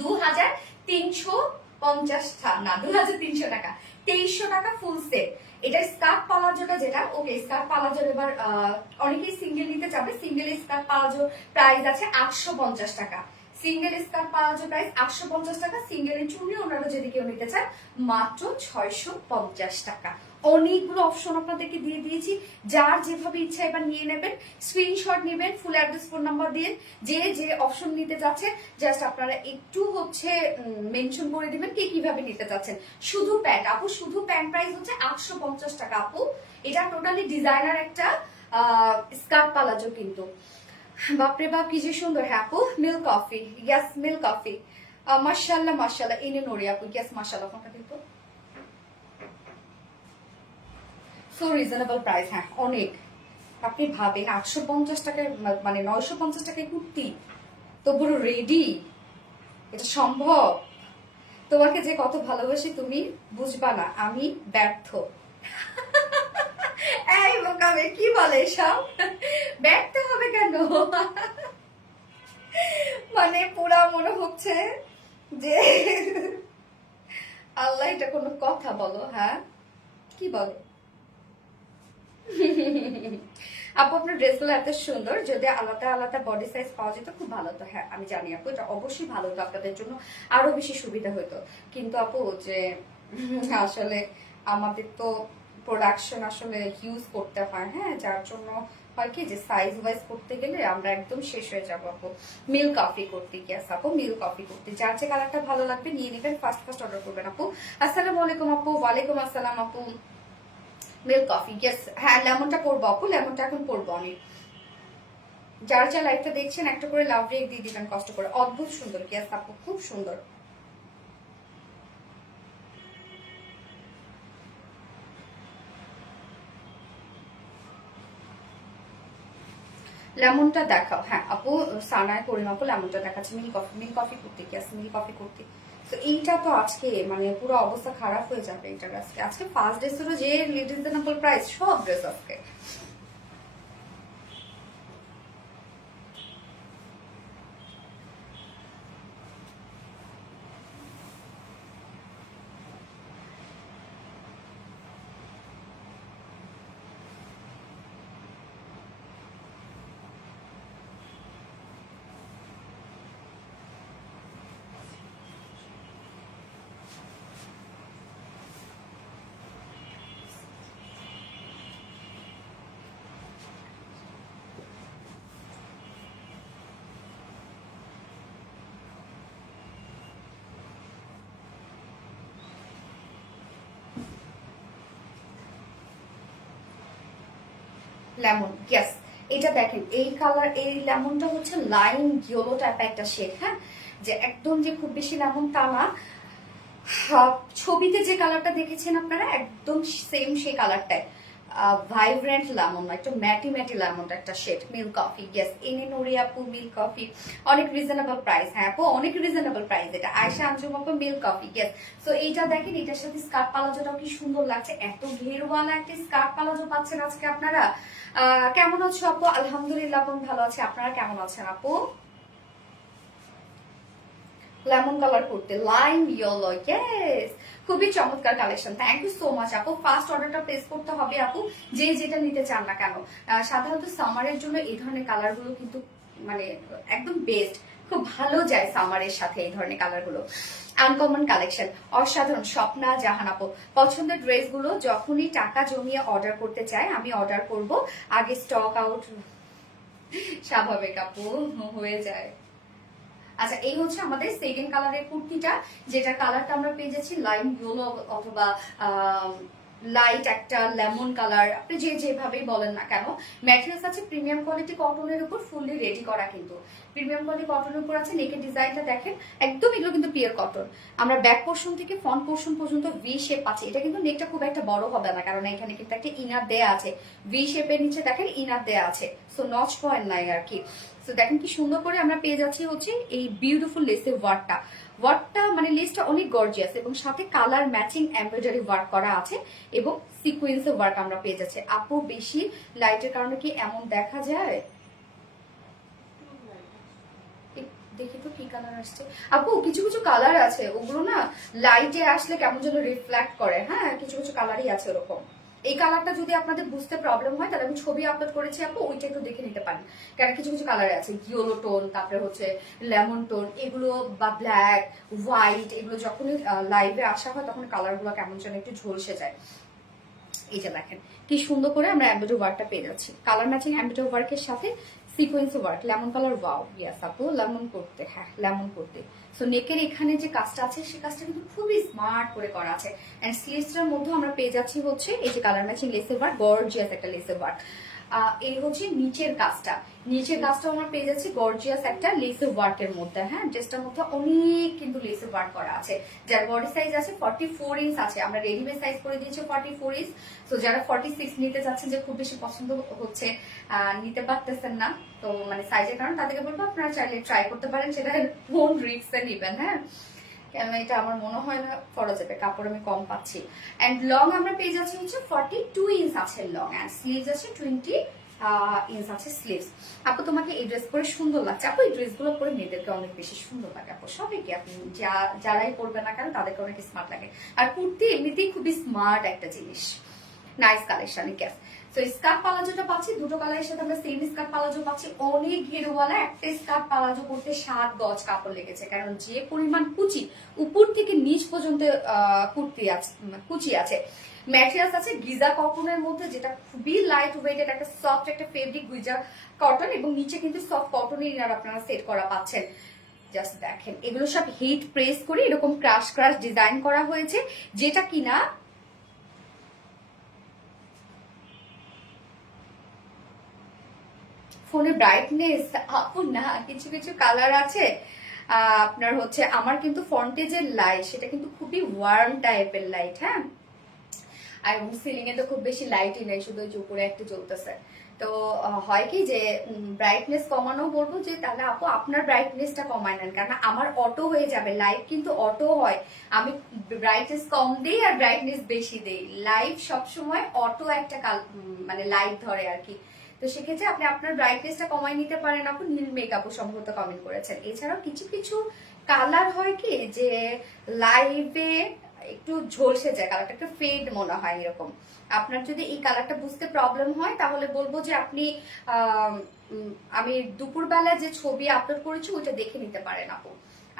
2350 না 2300 টাকা, 2300 টাকা ফুল সেট। এটা স্কার্ট পালাজোটা যেটা, ওকে স্কার্ট পালাজো এবার অনেকেই সিঙ্গেল নিতে চাবে। সিঙ্গেল স্কার্ট পালাজো প্রাইস আছে 850 টাকা। সিঙ্গেল স্কার্ট পালাজো প্রাইস 850 টাকা। সিঙ্গেল চুনি ওনারা যদি কেউ নিতে চান মাত্র 650 টাকা। অনেকগুলো অপশন আপনাদেরকে দিয়ে দিয়েছি, যার যেভাবে ইচ্ছা এবার নিয়ে নেবেন, স্ক্রিনশট নেবেন ফুল অ্যাড্রেস ফোন নাম্বার দিয়ে, যে যে অপশন নিতে চাচ্ছেন জাস্ট আপনারা একটু হচ্ছে মেনশন করে দিবেন কে কিভাবে নিতে চাচ্ছেন। শুধু প্যান্ট আপু, শুধু প্যান্ট প্রাইস হচ্ছে 850 টাকা আপু। এটা টোটালি ডিজাইনার একটা স্কার্ট পালাজো কিন্তু, বাপরে বাপ কি যে সুন্দর। হ্যাঁ আপু মিল্ক কফি, ইয়াস মিল্ক কফি, মাশাআল্লাহ মাশাআল্লাহ। এনে নড়ি আপু, ইয়াস মাশাআল্লাহ। ফোনটা কিন্তু সো রিজনেবল প্রাইস, হ্যাঁ অনেক। আপনি ভাবেন 850 টাকায় মানে 950 টাকায় কুর্তি, তো পুরো রেডি, এটা সম্ভব? তোমাকে যে কত ভালোবাসি তুমি বুঝবা না, আমি ব্যর্থ। এই বোকামে কি বলে সব, ব্যর্থ হবে কেন? মানে পুরা মনে হচ্ছে যে আল্লাহ, এটা কোনো কথা বলো? হ্যাঁ কি বলে? আপু আপনার ড্রেসগুলো এত সুন্দর, যদি আলাদা আলাদা বডি সাইজ পাওয়া যেত খুব ভালো হতো। হ্যাঁ আমি জানি আপু, এটা অবশ্যই ভালো হতো, আপনাদের জন্য আরো বেশি সুবিধা হতো। কিন্তু আপু যে আসলে আমাদের তো প্রোডাকশন আসলে হিউজ করতে হয়, হ্যাঁ, যার জন্য হয় কি যে সাইজ ওয়াইজ করতে গেলে আমরা একদম শেষ হয়ে যাবো আপু। মিল্ক কফি করতে গিয়েছে আপু, মিল্ক কফি করতে যার যে কালারটা ভালো লাগবে নিয়ে নেবেন, ফার্স্ট ফার্স্ট অর্ডার করবেন আপু। আসসালামু আলাইকুম আপু। ওয়ালাইকুম আসসালাম আপু। Milk coffee, yes. হ্যাঁ লেমনটা পড়বো আপু, লেমনটা এখন পড়বো আমি। যারা যা লাইভটা দেখছেন একটা করে লাভ রেক দিয়ে দিবেন কষ্ট করে। অদ্ভুত সুন্দর, ইয়েস আপু খুব সুন্দর। লেমনটা দেখাও। হ্যাঁ আপু সানায় করিম আপু লেমনটা দেখাচ্ছে। মিল্ক কফি, মিল্ক কফি করতে, ইয়েস মিল্ক কফি করতে। তো এইটা তো আজকে মানে পুরো অবস্থা খারাপ হয়ে যাবে এইটার। আজকে আজকে ফার্স্ট ড্রেসেরও যে রিজনেবল প্রাইস, সব ড্রেস আজকে। Lemon, yes. এটা দেখেন এই কালার, এই লেমনটা হচ্ছে লাইম ইয়েলো টাইপ একটা শেড, হ্যাঁ, যে একদম যে খুব বেশি লেমন তা না। ছবিতে যে কালারটা দেখেছেন আপনারা একদম সেম সেই কালারটাই, ভাইব্রেন্ট লেমন, একটু ম্যাটি ম্যাটি লেমন একটা শেড। মিল্ক কফি, ইয়েস এনে নড়ি আপু মিল্ক কফি, অনেক রিজনেবল প্রাইস। হ্যাঁ আপু অনেক রিজনেবল প্রাইস। এটা আয়শা আঞ্জুম আপু মিল্ক কফি, ইয়েস। সো এইটা দেখেন, এটার সাথে স্কার্ট পালাজোটাও কি সুন্দর লাগছে, এত ঘেরওয়ালা একটা স্কার্ট পালাজো পাচ্ছেন আজকে আপনারা। কেমন আছো আপু? আলহামদুলিল্লাহ আপু ভালো আছে, আপনারা কেমন আছেন আপু? লেমন কালার করতে, লাইম ইয়েলো, ইয়েস খুবই চমৎকার collection. Thank you so much আপু। ফার্স্ট অর্ডারটা প্লেস করতে হবে আপু, যে যেটা নিতে চান না কেন। সাধারণত সামারের জন্য এই ধরনের কালারগুলো কিন্তু মানে একদম বেস্ট, খুব ভালো যায় সামারের সাথে এই ধরনের কালারগুলো। আনকমন কালেকশন, অসাধারণ। স্বপ্না জাহান আপু, পছন্দের ড্রেসগুলো যখনই টাকা জমিয়ে অর্ডার করতে চাই আমি অর্ডার করব, আগে স্টক আউট। স্বাভাবিক আপু, হয়ে যায়। আচ্ছা এই হচ্ছে আমাদের সেকেন্ড কালারের কুর্তিটা, যেটা কালারটা আমরা পেয়ে যাচ্ছি লাইম ইয়েলো অথবা লাইট একটা লেমন কালার, আপনি যে যেভাবেই বলেন না কেন। ম্যাটেরিয়ালস আছে প্রিমিয়াম কোয়ালিটি কটনের উপর, ফুললি রেডি করা কিন্তু প্রিমিয়াম কোয়ালিটি কটনের উপর আছে। নেকের ডিজাইনটা দেখেন একদম, এগুলো কিন্তু পিওর কটন। আমরা ব্যাক পোর্শন থেকে ফ্রন্ট পোর্শন পর্যন্ত ভি শেপ পাচ্ছি। এটা কিন্তু নেকটা খুব একটা বড় হবে না, কারণ এখানে কিন্তু একটা ইনার দেয়া আছে। ভি শেপের নিচে দেখেন ইনার দেয়া আছে, সো নচ পয়েন্ট নাই আর কি। তো দেখেন কি সুন্দর করে আমরা পেয়ে যাচ্ছি হচ্ছে এই বিউটিফুল লেসের ওয়ার্কটা। ওয়ার্কটা মানে লেসটা অনেক গর্জিয়াস এবং সাথে কালার ম্যাচিং এমব্রয়ডারি ওয়ার্ক করা আছে এবং সিকোয়েন্সের ওয়ার্ক আমরা পেয়ে যাচ্ছি। আপু বেশি লাইটের কারণে কি এমন দেখা যায়? দেখি তো কি কালার আসছে আপু। কিছু কিছু কালার আছে ওগুলো না লাইটে আসলে কেমন যেন রিফ্লেক্ট করে, হ্যাঁ কিছু কিছু কালারই আছে ওরকম। এই কালারটা যদি আপনাদের বুঝতে প্রবলেম হয় তাহলে আমি ছবি আপলোড করেছি আপু, ওইটা একটু দেখে নিতে পারেন। কারণ কিছু কিছু কালার আছে ইয়েলো টোন, তারপরে হচ্ছে লেমন টোন, এগুলো বা ব্ল্যাক হোয়াইট, এগুলো যখনই লাইভে আসা হয় তখন কালারগুলো কেমন যেন একটু ঝলসে যায়। এই যে দেখেন কি সুন্দর করে আমরা এমব্রয়ডারি ওয়ার্কটা পেয়ে যাচ্ছি, কালার ম্যাচিং এমব্রয়ডারি ওয়ার্কের সাথে sequence work, lemon colour. Wow, yes আপু, লেমন করতে, হ্যাঁ লেমন করতে। সো নেকের এখানে যে কাজটা আছে সেই কাজটা কিন্তু খুবই স্মার্ট করে করা আছে। এন্ড স্লিভসটার মধ্যে আমরা পেয়ে যাচ্ছি হচ্ছে এই যে কালার ম্যাচিং লেসের ওয়ার্ক, গর্জিয়াস একটা লেসের ওয়ার্ক। এই হচ্ছে নিচের কাজটা, নিচের কাজটা আমরা পেয়ে যাচ্ছি গর্জিয়াস একটা লেসের ওয়ার্কের মধ্যে। হ্যাঁ, ড্রেসটার মধ্যে অনেক কিন্তু লেসের ওয়ার্ক করা আছে। যার বডি সাইজ আছে 44 ইঞ্চ আছে, আমরা রেডিমেড সাইজ করে দিয়েছি 44 ইঞ্চ। তো যারা 46 নিতে চাচ্ছেন, যে খুব বেশি পছন্দ হচ্ছে, নিতে পারতেছেন না, তো মানে সাইজের কারণে, তাদেরকে বলবো আপনারা চাইলে ট্রাই করতে পারেন, সেটা কোন রিস্কে নিবেন। হ্যাঁ, এটা আমার মনে হয় না পরা যাবে, কাপড় আমি কম পাচ্ছি। এন্ড লং আমরা পেয়ে যাচ্ছি হচ্ছে 42 ইঞ্চ আছে লং, এন্ড স্লিভস আছে 20 ইঞ্চ আছে স্লিভস। আপু তোমাকে এই ড্রেস পরে সুন্দর লাগছে। আপু এই ড্রেসগুলো পরে মেয়েদেরকে অনেক বেশি সুন্দর লাগে আপু, সবাইকে, আপনি যারাই পরবে না কেন তাদেরকে অনেক স্মার্ট লাগে। আর কুর্তি এমনিতেই খুবই স্মার্ট একটা জিনিস, নাইস কালেকশন। ক্যাস তো স্কার্ট পালাজোটা পাচ্ছি দুটো কালারের সাথে, আমরা সেম স্কার্ট পালাজো পাচ্ছি, অনেক ঘেরোওয়ালা। একটা স্কার্ট পালাজো করতে 7 গজ কাপড় লেগেছে, কারণ যে পরিমাণ কুচি, উপর থেকে নিচ পর্যন্ত কুচি আছে। ম্যাটেরিয়ালস আছে গিজা কটনের মধ্যে, যেটা খুবই লাইট ওয়েটেড, একটা সফট একটা ফেব্রিক গিজা কটন, এবং নিচে কিন্তু সফট কটনের ইনার আপনারা সেট করা পাচ্ছেন। জাস্ট দেখেন, এগুলো সব হিট প্রেস করে এরকম ক্রাশ ক্রাশ ডিজাইন করা হয়েছে, যেটা কিনা ফোনে ব্রাইটনেস আপু না, কিছু কিছু কালার আছে আপনার হচ্ছে, আমার কিন্তু ফ্রন্টে যে লাইট সেটা কিন্তু খুবই ওয়ার্ম টাইপের লাইট। হ্যাঁ, আর সিলিং এ তো খুব বেশি লাইটই নেই, শুধু উপরে একটা জ্বলতেছে। তো হয় কি যে ব্রাইটনেস কমানো বলবো যে তাহলে আপু আপনার ব্রাইটনেসটা কমায় নেন, কারণ আমার অটো হয়ে যাবে, লাইট কিন্তু অটো হয়, আমি ব্রাইটনেস কম দেই আর ব্রাইটনেস বেশি দেই, লাইট সবসময় অটো একটা মানে লাইট ধরে আর কি। তো সেক্ষেত্রে আপনি আপনার ব্রাইটনেসটা কমাই নিতে পারেন। আপু নীল মেকআপও সম্ভবত কমেন্ট করেছেন। এছাড়াও কিছু কিছু কালার হয় কি যে লাইভে একটু ঝলসে যায়, কালারটা একটু ফেড মনে হয় এরকম। আপনার যদি এই কালারটা বুঝতে প্রবলেম হয়, তাহলে বলবো যে আপনি আমি দুপুরবেলা যে ছবি আপলোড করেছি ওইটা দেখে নিতে পারেন আপু।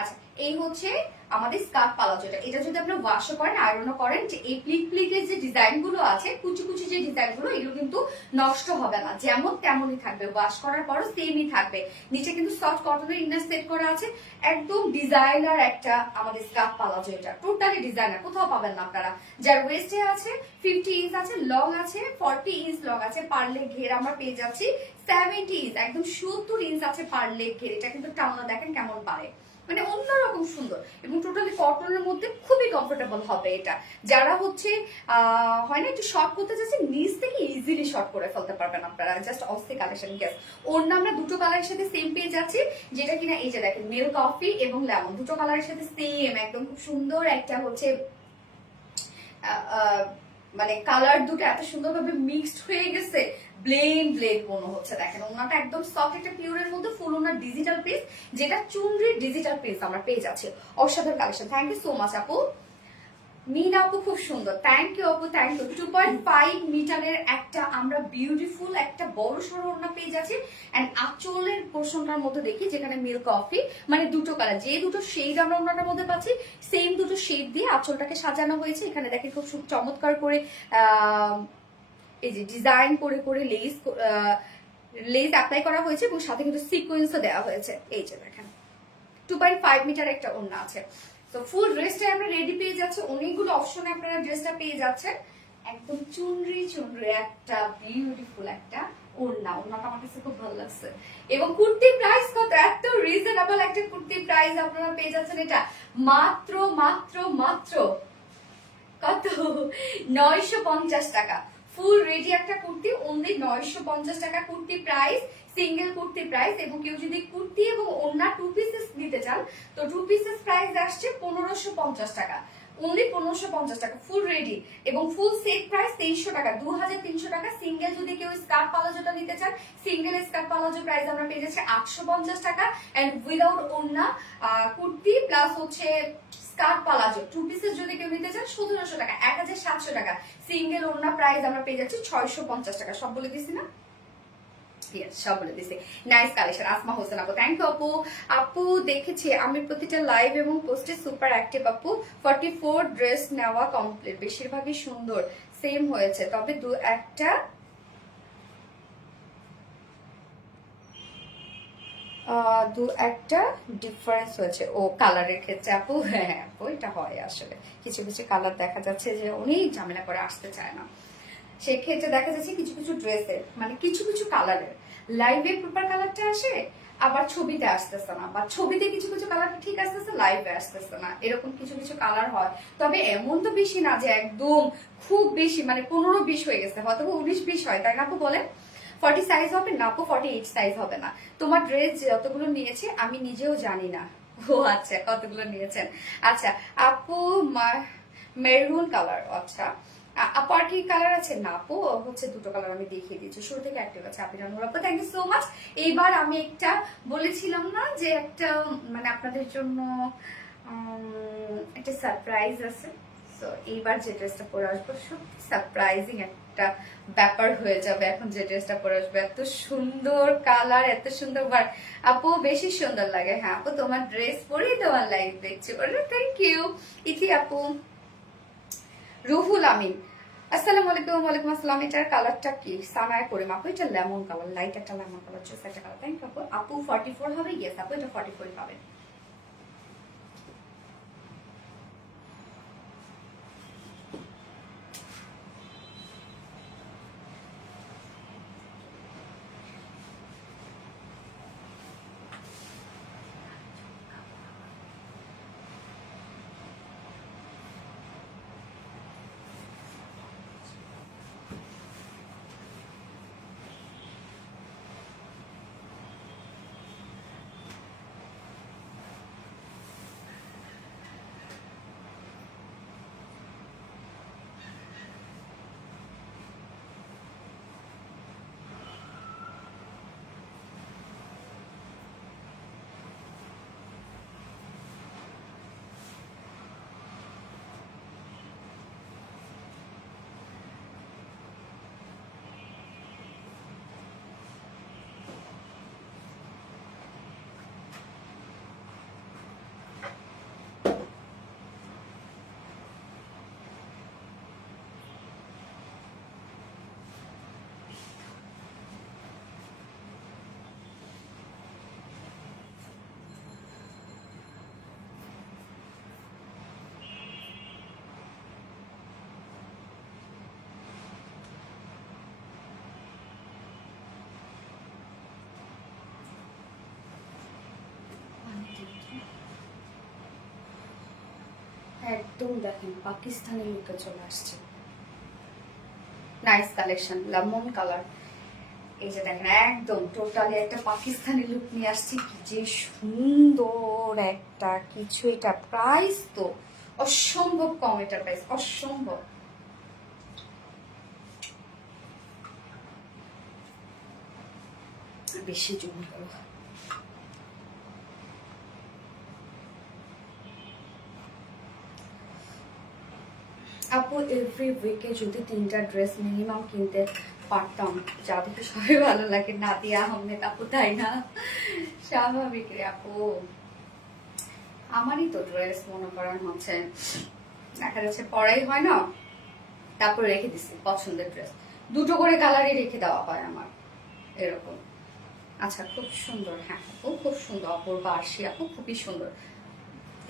আচ্ছা, এই হচ্ছে আমাদের স্কার্ট পালাজোটা। এটা যদি আপনি ওয়াশও করেন, আয়রনও করেন, যে এই প্লিক প্লিকের যে ডিজাইন গুলো আছে, কুচি কুচি যে ডিজাইন গুলো, এগুলো কিন্তু নষ্ট হবে না, যেমন তেমনই থাকবে, ওয়াশ করার পরও সেমই থাকবে। নিচে কিন্তু সফট কটনের ইনার সেট করা আছে, একদম ডিজাইনার একটা আমাদের স্কার্ট পালাজো। এটা টোটালি ডিজাইনার, কোথাও পাবেন না আপনারা। যার ওয়েস্টে আছে 50 ইঞ্চ আছে, লং আছে 40 ইঞ্চ লং আছে, পার লেগ ঘের আমরা পেয়ে যাচ্ছি 70 ইঞ্চ, একদম 70 ইঞ্চ আছে পার লেগ ঘের। এটা কিন্তু টাউনা দেখেন কেমন পারে, মানে অন্যরকম সুন্দর, এবং টোটালি কটনের মধ্যে খুবই কমফোর্টেবল হবে এটা। যারা হচ্ছে হয় না একটু শর্ট করতে চাচ্ছেন, নিচ থেকে ইজিলি শর্ট করে ফেলতে পারবেন আপনারা। জাস্ট অস্থির কালেকশন। গ্যাস ওর আমরা দুটো কালারের সাথে সেম পেয়ে যাচ্ছি, যেটা কিনা এই যে দেখেন মিল্ক কফি এবং লেমন, দুটো কালারের সাথে সেম, একদম খুব সুন্দর একটা হচ্ছে মানে কালার দুটো এত সুন্দরভাবে মিক্সড হয়ে গেছে, ব্লেড মনে হচ্ছে। দেখেন ওনাটা একদম সফট একটা পিওরের মধ্যে, ফুল ওনার ডিজিটাল পিস, যেটা চুনরির ডিজিটাল পিস আমরা পেয়ে যাচ্ছি। অসাধারণ collection. Thank you so much আপু। মিনা আপু খুব সুন্দর, থ্যাংক ইউ আপু, থ্যাংক ইউ। 2.5 মিটারের একটা আমরা বিউটিফুল একটা বড় সড়ো ওড়না পেয়ে যাচ্ছি। এন্ড আঁচলের পোর্শনটার মধ্যে দেখি যেখানে মিল্ক কফি, মানে দুটো কালার, যে দুটো শেড আমরা ওড়নাটার মধ্যে পাচ্ছি, সেম দুটো শেড দিয়ে আঁচলটাকে সাজানো হয়েছে। এখানে দেখেন খুব চমৎকার করে এই যে ডিজাইন করে করে লেস অ্যাপ্লাই করা হয়েছে, এবং সাথে কিন্তু সিকোয়েন্সও দেওয়া হয়েছে। এই যে দেখেন 2.5 মিটার একটা ওড়না আছে। তো ফুল ড্রেসটা আমরা রেডি পেয়ে যাচ্ছে, অনেকগুলো অপশনে আপনারা ড্রেসটা পেয়ে যাচ্ছেন। একদম চুনরি একটা বিউটিফুল একটা ওড়নাটা আমার কাছে খুব ভালো লাগছে। এবং কুর্তি প্রাইস কত, এত রিজনেবল একটা কুর্তি প্রাইস আপনারা পেয়ে যাচ্ছেন। এটা মাত্র মাত্র মাত্র কত, 950 টাকা। ফুল রেডি একটা কুর্তি, অনলি 950 টাকা kurti price, single kurti price. এবং কেউ যদি কুর্তি এবং ওড়না 2 পিসেস নিতে চান, তো 2 পিসেস প্রাইস আসছে 1550 টাকা, অনলি 1550 টাকা ফুল রেডি। এবং ফুল সেট প্রাইস 2300 টাকা, 2300 টাকা। সিঙ্গেল যদি কেউ স্কার্ট পালাজোটা নিতে চান, সিঙ্গেল স্কার্ট পালাজো প্রাইস আমরা পেয়ে যাচ্ছি 850 টাকা। এন্ড উইদাউট ওড়না কুর্তি প্লাস হচ্ছে স্কার্ট পালাজো 2 পিসেস যদি কেউ নিতে চান 1700 টাকা, 1700 টাকা। সিঙ্গেল ওড়না প্রাইস আমরা পেয়ে যাচ্ছি 650 টাকা। সব বলে দিছি না? সব বলে দিছি। Nice collection. আসমা হোসেন আপু, থ্যাংক ইউ আপু। আপু দেখেছি আমি প্রতিটা লাইভ এবং পোস্টে সুপার অ্যাক্টিভ আপু। 44 ড্রেস নেওয়া কমপ্লিট, বেশিরভাগই সুন্দর। সেম হয়েছে, তবে দু একটা ডিফারেন্স হয়েছে ও কালারের ক্ষেত্রে আপু। হ্যাঁ হ্যাঁ আপু, এটা হয় আসলে, কিছু কিছু কালার দেখা যাচ্ছে যে অনেক ঝামেলা করে আসতে চায় না। সেক্ষেত্রে দেখা যাচ্ছে কিছু কিছু ড্রেসের মানে কিছু কিছু কালারের লাইভে প্রপার কালারটা আসে, আবার ছবিতে আসতেছে না, বা ছবিতে কিছু কিছু কালারটা ঠিক আসতেছে, লাইভে আসতেছে না, এরকম কিছু কিছু কালার হয়। তবে এমন তো বেশি না যে একদম খুব বেশি, মানে 15-20 হয়ে গেছে, হয়তো 19-20 হয়, তাই না আপু বলেন? 40 সাইজ হবে না আপু, 48 সাইজ হবে না। তোমার ড্রেস যতগুলো নিয়েছে আমি নিজেও জানি না। ও আচ্ছা, কতগুলো নিয়েছেন? আচ্ছা আপু, মেরুন কালার, আচ্ছা আপু আর কি কালার আছে? না আপু, হচ্ছে দুটো কালার আমি দেখিয়ে দিচ্ছি, শুরু থেকে অ্যাক্টিভ আছে। আপনি জানুর আপু, থ্যাংক ইউ সো মাচ। এইবার আমি একটা বলেছিলাম না যে একটা মানে আপনাদের জন্য একটা সারপ্রাইজ আছে। তো এইবার যে ড্রেসটা পরে আসবো সত্যি সারপ্রাইজিং একটা ব্যাপার হয়ে যাবে। এখন যে ড্রেসটা পরে আসবো এত সুন্দর কালার, এত সুন্দর বার, আপু বেশি সুন্দর লাগে। হ্যাঁ আপু, তোমার ড্রেস পরেই তোমার লাইফ দেখছি, বলে থ্যাংক ইউ। ইথি আপু, রুহুল আমিন, আসসালামু আলাইকুম। ওয়ালাইকুম আসসালাম। এটার কালারটা কি? সানায় করিম আপু, এটা লেমন কালার, লাইট একটা লেমন কালার, জোস একটা কালার। থ্যাংক ইউ আপু। আপু 44 হবে? ইয়েস আপু, এটা 44 পাবেন। একদম দেখেন পাকিস্তানি লুকে চলে আসছে, নাইস কালেকশন, লেমন কালার। এই যে দেখেন একদম টোটালি একটা পাকিস্তানি লুক নিয়ে আসছি, কি যে সুন্দর একটা কিছু। এটা প্রাইস তো অসম্ভব কম, এটার প্রাইস অসম্ভব। বেশি জমে গেল আপু। এভরি উইকে যদি 3টা ড্রেস মিনিমাম কিনতে পারতাম, যাদেরকে সবাই ভালো লাগে, নাদিয়া আহমেদ আপু, তাই না? স্বাভাবিক রে আপু, আমারই তো ড্রেস মনে করেন হচ্ছে দেখা যাচ্ছে পড়াই হয় না, তারপরে রেখে দিচ্ছি পছন্দের ড্রেস, দুটো করে কালারই রেখে দেওয়া হয় আমার, এরকম। আচ্ছা খুব সুন্দর, হ্যাঁ আপু খুব সুন্দর, অপূর্ব আরশি আপু খুবই সুন্দর।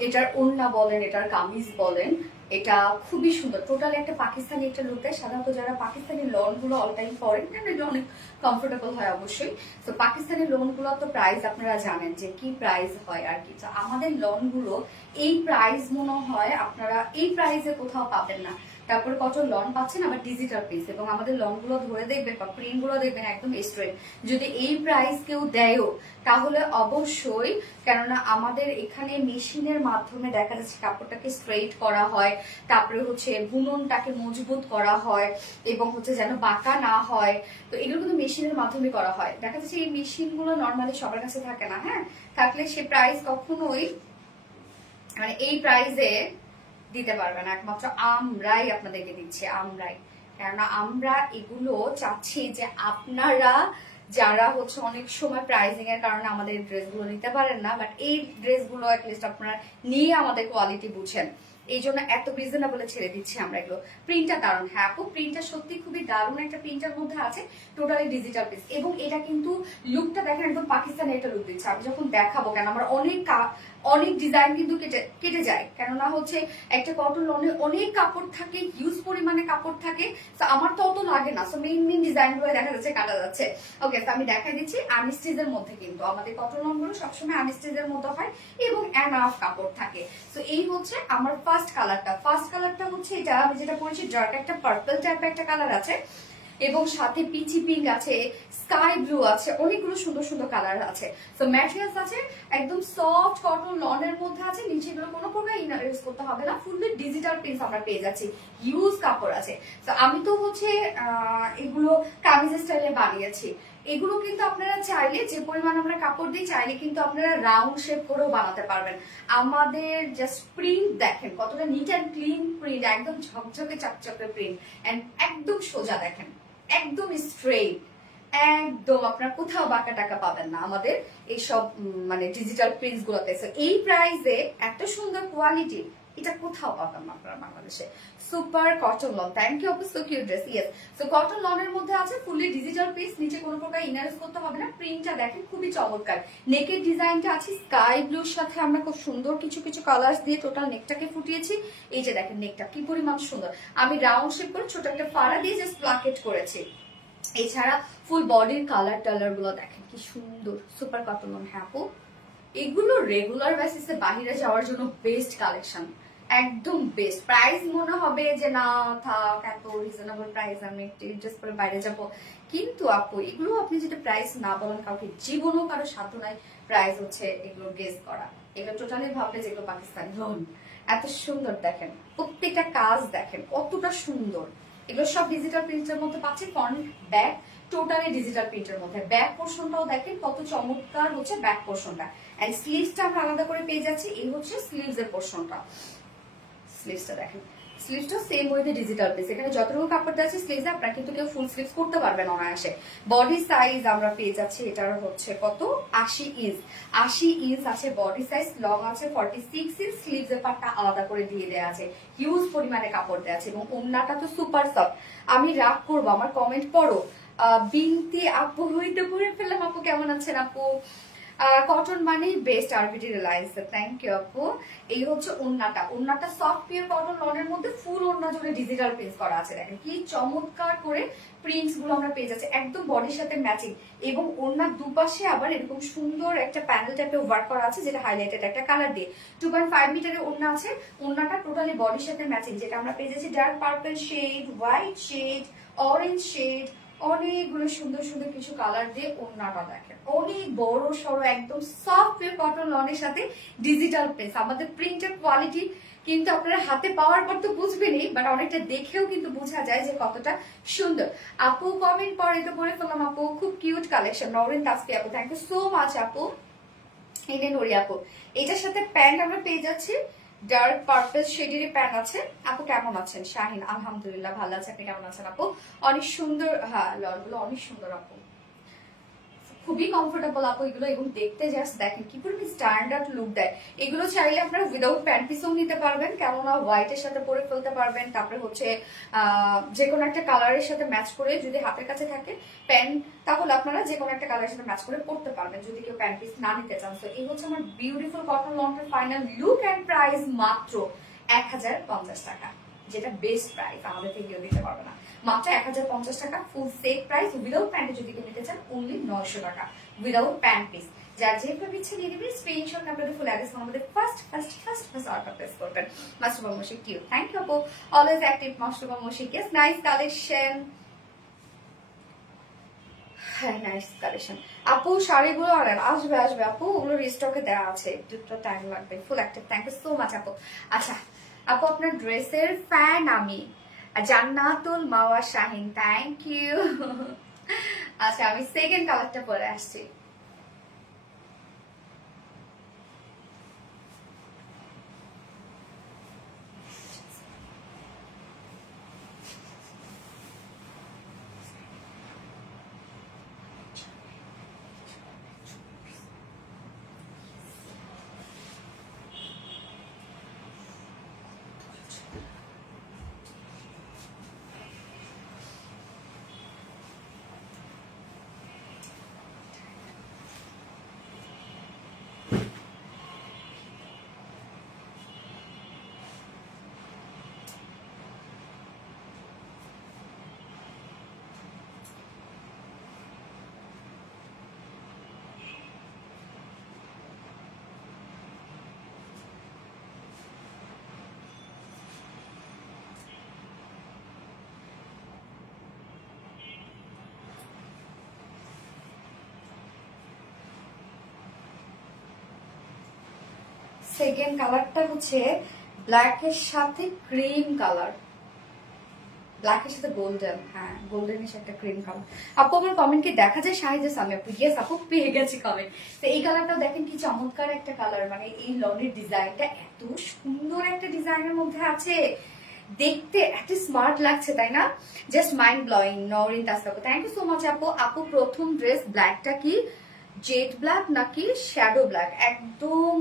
এটার ওড়না বলেন, এটার কামিজ বলেন, এটা খুবই সুন্দর। টোটাল একটা পাকিস্তানি একটা লুক দেয়। সাধারণত যারা পাকিস্তানি লন গুলো অল টাইম পরেন, এটা অনেক কমফোর্টেবল হয় অবশ্যই। তো পাকিস্তানি লোন গুলো তো প্রাইস আপনারা জানেন যে কি প্রাইস হয় আর কি। তো আমাদের লোন গুলো এই প্রাইস মনে হয় আপনারা এই প্রাইসে কোথাও পাবেন না। তারপরে কত লন পাচ্ছেন আবার ডিজিটাল পিস, এবং আমাদের লন গুলো ধরে দেখবেন বা প্রিন্ট গুলো দেখবেন একদম স্ট্রেট। যদি এই প্রাইস কেউ দেয়ও তাহলে অবশ্যই, কেননা আমাদের এখানে মেশিনের মাধ্যমে দেখা যাচ্ছে কাপড়টাকে স্ট্রেট করা হয়, তারপরে হচ্ছে বুননটাকে মজবুত করা হয়, এবং হচ্ছে যেন বাঁকা না হয়। তো এগুলো কিন্তু মেশিনের মাধ্যমে করা হয়। দেখা যাচ্ছে এই মেশিন গুলো নর্মালি সবার কাছে থাকে না, হ্যাঁ থাকলে সে প্রাইস কখনোই মানে এই প্রাইসে দিতে পারবে না। একমাত্র আমরাই আপনাদেরকে দিচ্ছি, আমরাই। কেননা আমরা এগুলো চাচ্ছি যে আপনারা যারা হচ্ছে অনেক সময় প্রাইসিং এর কারণে আমাদের ড্রেসগুলো নিতে পারেন না, বাট এই ড্রেসগুলো অ্যাটলিস্ট আপনারা নিয়ে আমাদের কোয়ালিটি বুঝেন, এই জন্য এত রিজনেবলে ছেড়ে দিচ্ছি আমরা এগুলো। প্রিন্টটা দারুণ, হ্যাঁ আপু প্রিন্টটা সত্যি খুবই দারুণ একটা প্রিন্টের মধ্যে আছে, টোটালি ডিজিটাল পিস। এবং এটা কিন্তু লুকটা দেখেন একদম পাকিস্তানি একটা লুক দিচ্ছে। আমি যখন দেখাবো, কেন আমার অনেক ডিজাইন কিন্তু কেটে যায়, কেননা হচ্ছে একটা কটন লনে অনেক কাপড় থাকে, হিউজ পরিমাণে কাপড় থাকে, তো আমার তো অত লাগে না। সো মেইন ডিজাইন গুলো দেখা যাচ্ছে কাটা যাচ্ছে। ওকে, তো আমি দেখাই দিচ্ছি আনস্টিচের মধ্যে, কিন্তু আমাদের কটন লন গুলো সবসময় আনস্টিচের মধ্যে হয় এবং এনাফ কাপড় থাকে। তো এই হচ্ছে আমার ফার্স্ট কালারটা হচ্ছে এটা, আমি যেটা পরেছি ডার্ক একটা পার্পল টাইপের একটা কালার আছে, এবং সাথে পিচি পিঙ্ক আছে, স্কাই ব্লু আছে, অনেকগুলো সুন্দর সুন্দর কালার আছে। তো ম্যাটেরিয়ালস আছে একদম সফট কটন লনের মধ্যে আছে, নিচে এগুলো কোনো প্রকার ইনার ইউজ করতে হবে না, ফুললি ডিজিটাল প্রিন্টস আমরা পেয়ে যাচ্ছি, হিউজ কাপড় আছে। তো আমি তো হচ্ছে এগুলো কামিজ স্টাইলে বানিয়েছি। এগুলো কিন্তু আপনারা চাইলে, যে পরিমাণ আমরা কাপড় দিই, চাইলে কিন্তু আপনারা রাউন্ড শেপ করেও বানাতে পারবেন। আমাদের জাস্ট প্রিন্ট দেখেন কতটা নিট অ্যান্ড ক্লিন প্রিন্ট, একদম ঝকঝকে চকচকে প্রিন্ট, এন্ড একদম সোজা দেখেন, একদম স্ট্রেট, একদম আপনার কোথাও বাঁকা টাকা পাবেন না আমাদের এইসব মানে ডিজিটাল প্রিন্টস গুলোতে। এই প্রাইসে এত সুন্দর কোয়ালিটি এটা কোথাও পাবেন না আপনারা বাংলাদেশে। Super cotton lawn, thank you আপু, so cute dress. Yes, so cotton লনের মধ্যে আছে ফুললি ডিজিটাল পিস, নিচে কোনো প্রকার ইনার ইউজ করতে হবে না। প্রিন্টটা দেখেন খুবই চমৎকার, নেকের ডিজাইনটা আছে স্কাই ব্লুর সাথে আমরা খুব সুন্দর কিছু কিছু কালার্স দিয়ে টোটাল নেকটাকে ফুটিয়েছি। এই যে দেখেন নেকটা কি পরিমাণ সুন্দর, আমি রাউন্ড শেপ করে ছোট একটা ফাড়া দিয়ে জাস্ট প্লাকেট করেছি। এছাড়া ফুল বডির কালার টালার গুলো দেখেন কি সুন্দর, সুপার কটন লন। হ্যাঁ আপু, এগুলো রেগুলার বেসিসে বাহিরে যাওয়ার জন্য বেস্ট কালেকশন, একদম বেস্ট। প্রাইস মনে হবে যে না থাক, এত রিজনেবল প্রাইস, আমি একটু ড্রেস পরে বাইরে যাব, কিন্তু আপু এগুলো আপনি যদি প্রাইস না বলেন, কাউকে জীবনেও কারো সাধ্য নাই প্রাইস হচ্ছে এগুলো গেস করা। এগুলো টোটালি ভাবলে যেগুলো পাকিস্তানি লোন, এত সুন্দর দেখেন, প্রত্যেকটা কাজ দেখেন কতটা সুন্দর। এগুলো সব ডিজিটাল প্রিন্টের মধ্যে পাচ্ছি, ফ্রন্ট ব্যাক টোটালি ডিজিটাল প্রিন্টের মধ্যে। ব্যাক পোর্শনটাও দেখেন কত চমৎকার হচ্ছে ব্যাক পোর্শনটা, এন্ড স্লিভসটা আমরা আলাদা করে পেয়ে যাচ্ছি। এই হচ্ছে স্লিভস এর পোর্শনটা, স্লিভসটা দেখেন, স্লিভসটা সেম ওয়েতে ডিজিটাল পিস। এখানে যতটুকু কাপড় আছে স্লিভসে, আপনারা কিন্তু কেউ ফুল স্লিভস করতে পারবেন অনায়াসে। বডি সাইজ আমরা পেয়ে যাচ্ছি, এটার হচ্ছে কত 80 ইঞ্চ আছে বডি সাইজ, লং আছে 46 ইঞ্চ, স্লিভস এর পার্টটা আলাদা করে দিয়ে দেওয়া আছে, হিউজ পরিমাণে কাপড় দেওয়া আছে, এবং ওড়নাটা তো সুপার সফট। আমি রাগ করবো, আমার কমেন্ট পড়ো, বিনতি আপু হইতে পড়ে ফেললাম। আপু কেমন আছেন আপু? কটন মানে best RBT Reliance, thank you আপু। এই হচ্ছে ওড়নাটা সফট পিওর কটন লনের মধ্যে ফুল ওড়না জুড়ে ডিজিটাল প্রিন্ট করা আছে, দেখেন কি চমৎকার করে প্রিন্টস গুলো আমরা পেয়ে যাচ্ছি, একদম বডির সাথে ম্যাচিং। এবং ওড়নার দুপাশে আবার এরকম সুন্দর একটা প্যানেল টাইপের ওয়ার্ক করা আছে, যেটা হাইলাইটেড একটা কালার দিয়ে। 2.5 মিটারের ওড়না আছে, ওড়নাটা টোটালি বডির সাথে ম্যাচিং, যেটা আমরা পেয়ে যাচ্ছি dark purple shade, white shade, orange shade, অনেকগুলো সুন্দর সুন্দর কিছু কালার দিয়ে ওড়নাটা দেখেন, অনেক বড় সড়ো, একদম সফট কটন লনের সাথে ডিজিটাল প্রিন্ট। আমাদের প্রিন্টের কোয়ালিটি কিন্তু আপনারা হাতে পাওয়ার পর তো বুঝবেনই, বাট অনেকটা দেখেও কিন্তু বোঝা যায় যে কতটা সুন্দর। আপু কমেন্ট পরে তো পরে ফেললাম, আপু খুব কিউট কালেকশন, নরেন তাসফি আপু, থ্যাংক ইউ সো মাচ আপু। এনে নড়ি আপু, এটার সাথে প্যান্ট আমরা পেয়ে যাচ্ছি, ডার্ক পার্পল শেডের প্যান্ট আছে। আপু কেমন আছেন? শাহিন আলহামদুলিল্লাহ ভালো আছে, আপনি কেমন আছেন আপু? অনেক সুন্দর, হ্যাঁ লনগুলো অনেক সুন্দর আপু, খুবই কমফোর্টেবল আপু এগুলো, এবং দেখতে জাস্ট দেখেন কি পুরো স্ট্যান্ডার্ড লুক দেয়। এগুলো চাইলে আপনারা উইদাউট প্যান্ট পিসও নিতে পারবেন, কেননা হোয়াইটের সাথে পরে ফেলতে পারবেন। তারপরে হচ্ছে যে কোনো একটা কালারের সাথে ম্যাচ করে, যদি হাতের কাছে থাকে প্যান্ট, তাহলে আপনারা যে কোনো একটা কালারের সাথে ম্যাচ করে পড়তে পারবেন, যদি কেউ প্যান্ট পিস না নিতে চান। তো এই হচ্ছে আমার বিউটিফুল কটন লনের ফাইনাল লুক অ্যান্ড প্রাইস মাত্র 1050 টাকা, যেটা বেস্ট প্রাইস, আমাদের থেকে কেউ দিতে পারবে না। মাত্র 1050 টাকা ফুল সেট প্রাইস। উইদাউট প্যান্টে যদি কেউ নিতে চান অনলি 900 টাকা উইদাউট প্যান্ট পিস। যার যেভাবে ইচ্ছে নিয়ে নেবেন, স্ক্রিনশট আপনাদের ফুল অ্যাড্রেস আমাদের ফার্স্ট অর্ডার প্লেস করবেন। মাস্টারবা মুশিক টিউ, থ্যাংক ইউ আপু, অলওয়েজ অ্যাক্টিভ মাস্টারবা মুশিক। ইয়েস, নাইস কালেকশন, হ্যাঁ নাইস কালেকশন আপু। শাড়িগুলো আনেন, আসবে আপু, ওগুলো রিস্টকে দেওয়া আছে, একটু টাইম লাগবে। Full active, thank you so much আপু। আচ্ছা আপু, আপনার ড্রেসের ফ্যান আমি, জান্নাতুল মাওয়া শাহিন, থ্যাংক ইউ। আচ্ছা আমি সেকেন্ড কালারটা পরে আসছি। সেকেন্ড কালারটা হচ্ছে ব্ল্যাক এর সাথে ক্রিম কালার, ব্ল্যাকের সাথে গোল্ডেন, হ্যাঁ গোল্ডেনের সাথে একটা ক্রিম কালার। আপু আমার কমেন্ট কি দেখা যায়? শাহিদা সামি আপু, ইয়েস আপু পেয়ে গেছি কমেন্ট। তো এই কালারটাও দেখেন কি চমৎকার একটা কালার, মানে এই লনের ডিজাইনটা এত সুন্দর একটা ডিজাইনের মধ্যে আছে, দেখতে এত স্মার্ট লাগছে তাই না? Just mind blowing. নওরিন তাসফাকু, থ্যাংক ইউ সো মাচ আপু। আপু প্রথম ড্রেস ব্ল্যাকটা কি জেড ব্ল্যাক নাকি শ্যাডো ব্ল্যাক? একদম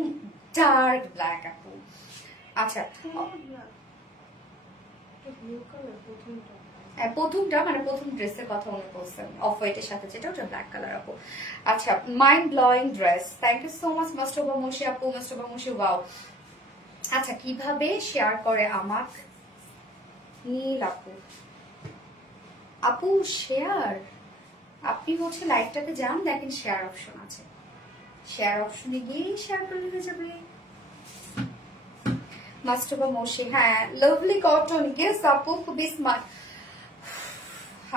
ডার্ক ব্ল্যাক আপু। আচ্ছা প্রথমটা মানে প্রথম ড্রেসের কথা মনে পড়ছে, অফ হোয়াইটের সাথে যেটা, ওটা ব্ল্যাক কালার আপু। আচ্ছা mind blowing dress, thank you so much মাস্টারবা মুশি আপু, মাস্টারবা মুশি, ওয়াও। আচ্ছা কিভাবে শেয়ার করে আমাক নীল আপু? আপু শেয়ার, আপনি হচ্ছে লাইভটাতে যান, দেখেন শেয়ার অপশন আছে, শেয়ার অপশনে গিয়ে শেয়ার করলে হয়ে যাবে। মাস্টারবা মৌসি, হ্যাঁ লাভলি কটন, গেস আপু খুবই স্মার্ট।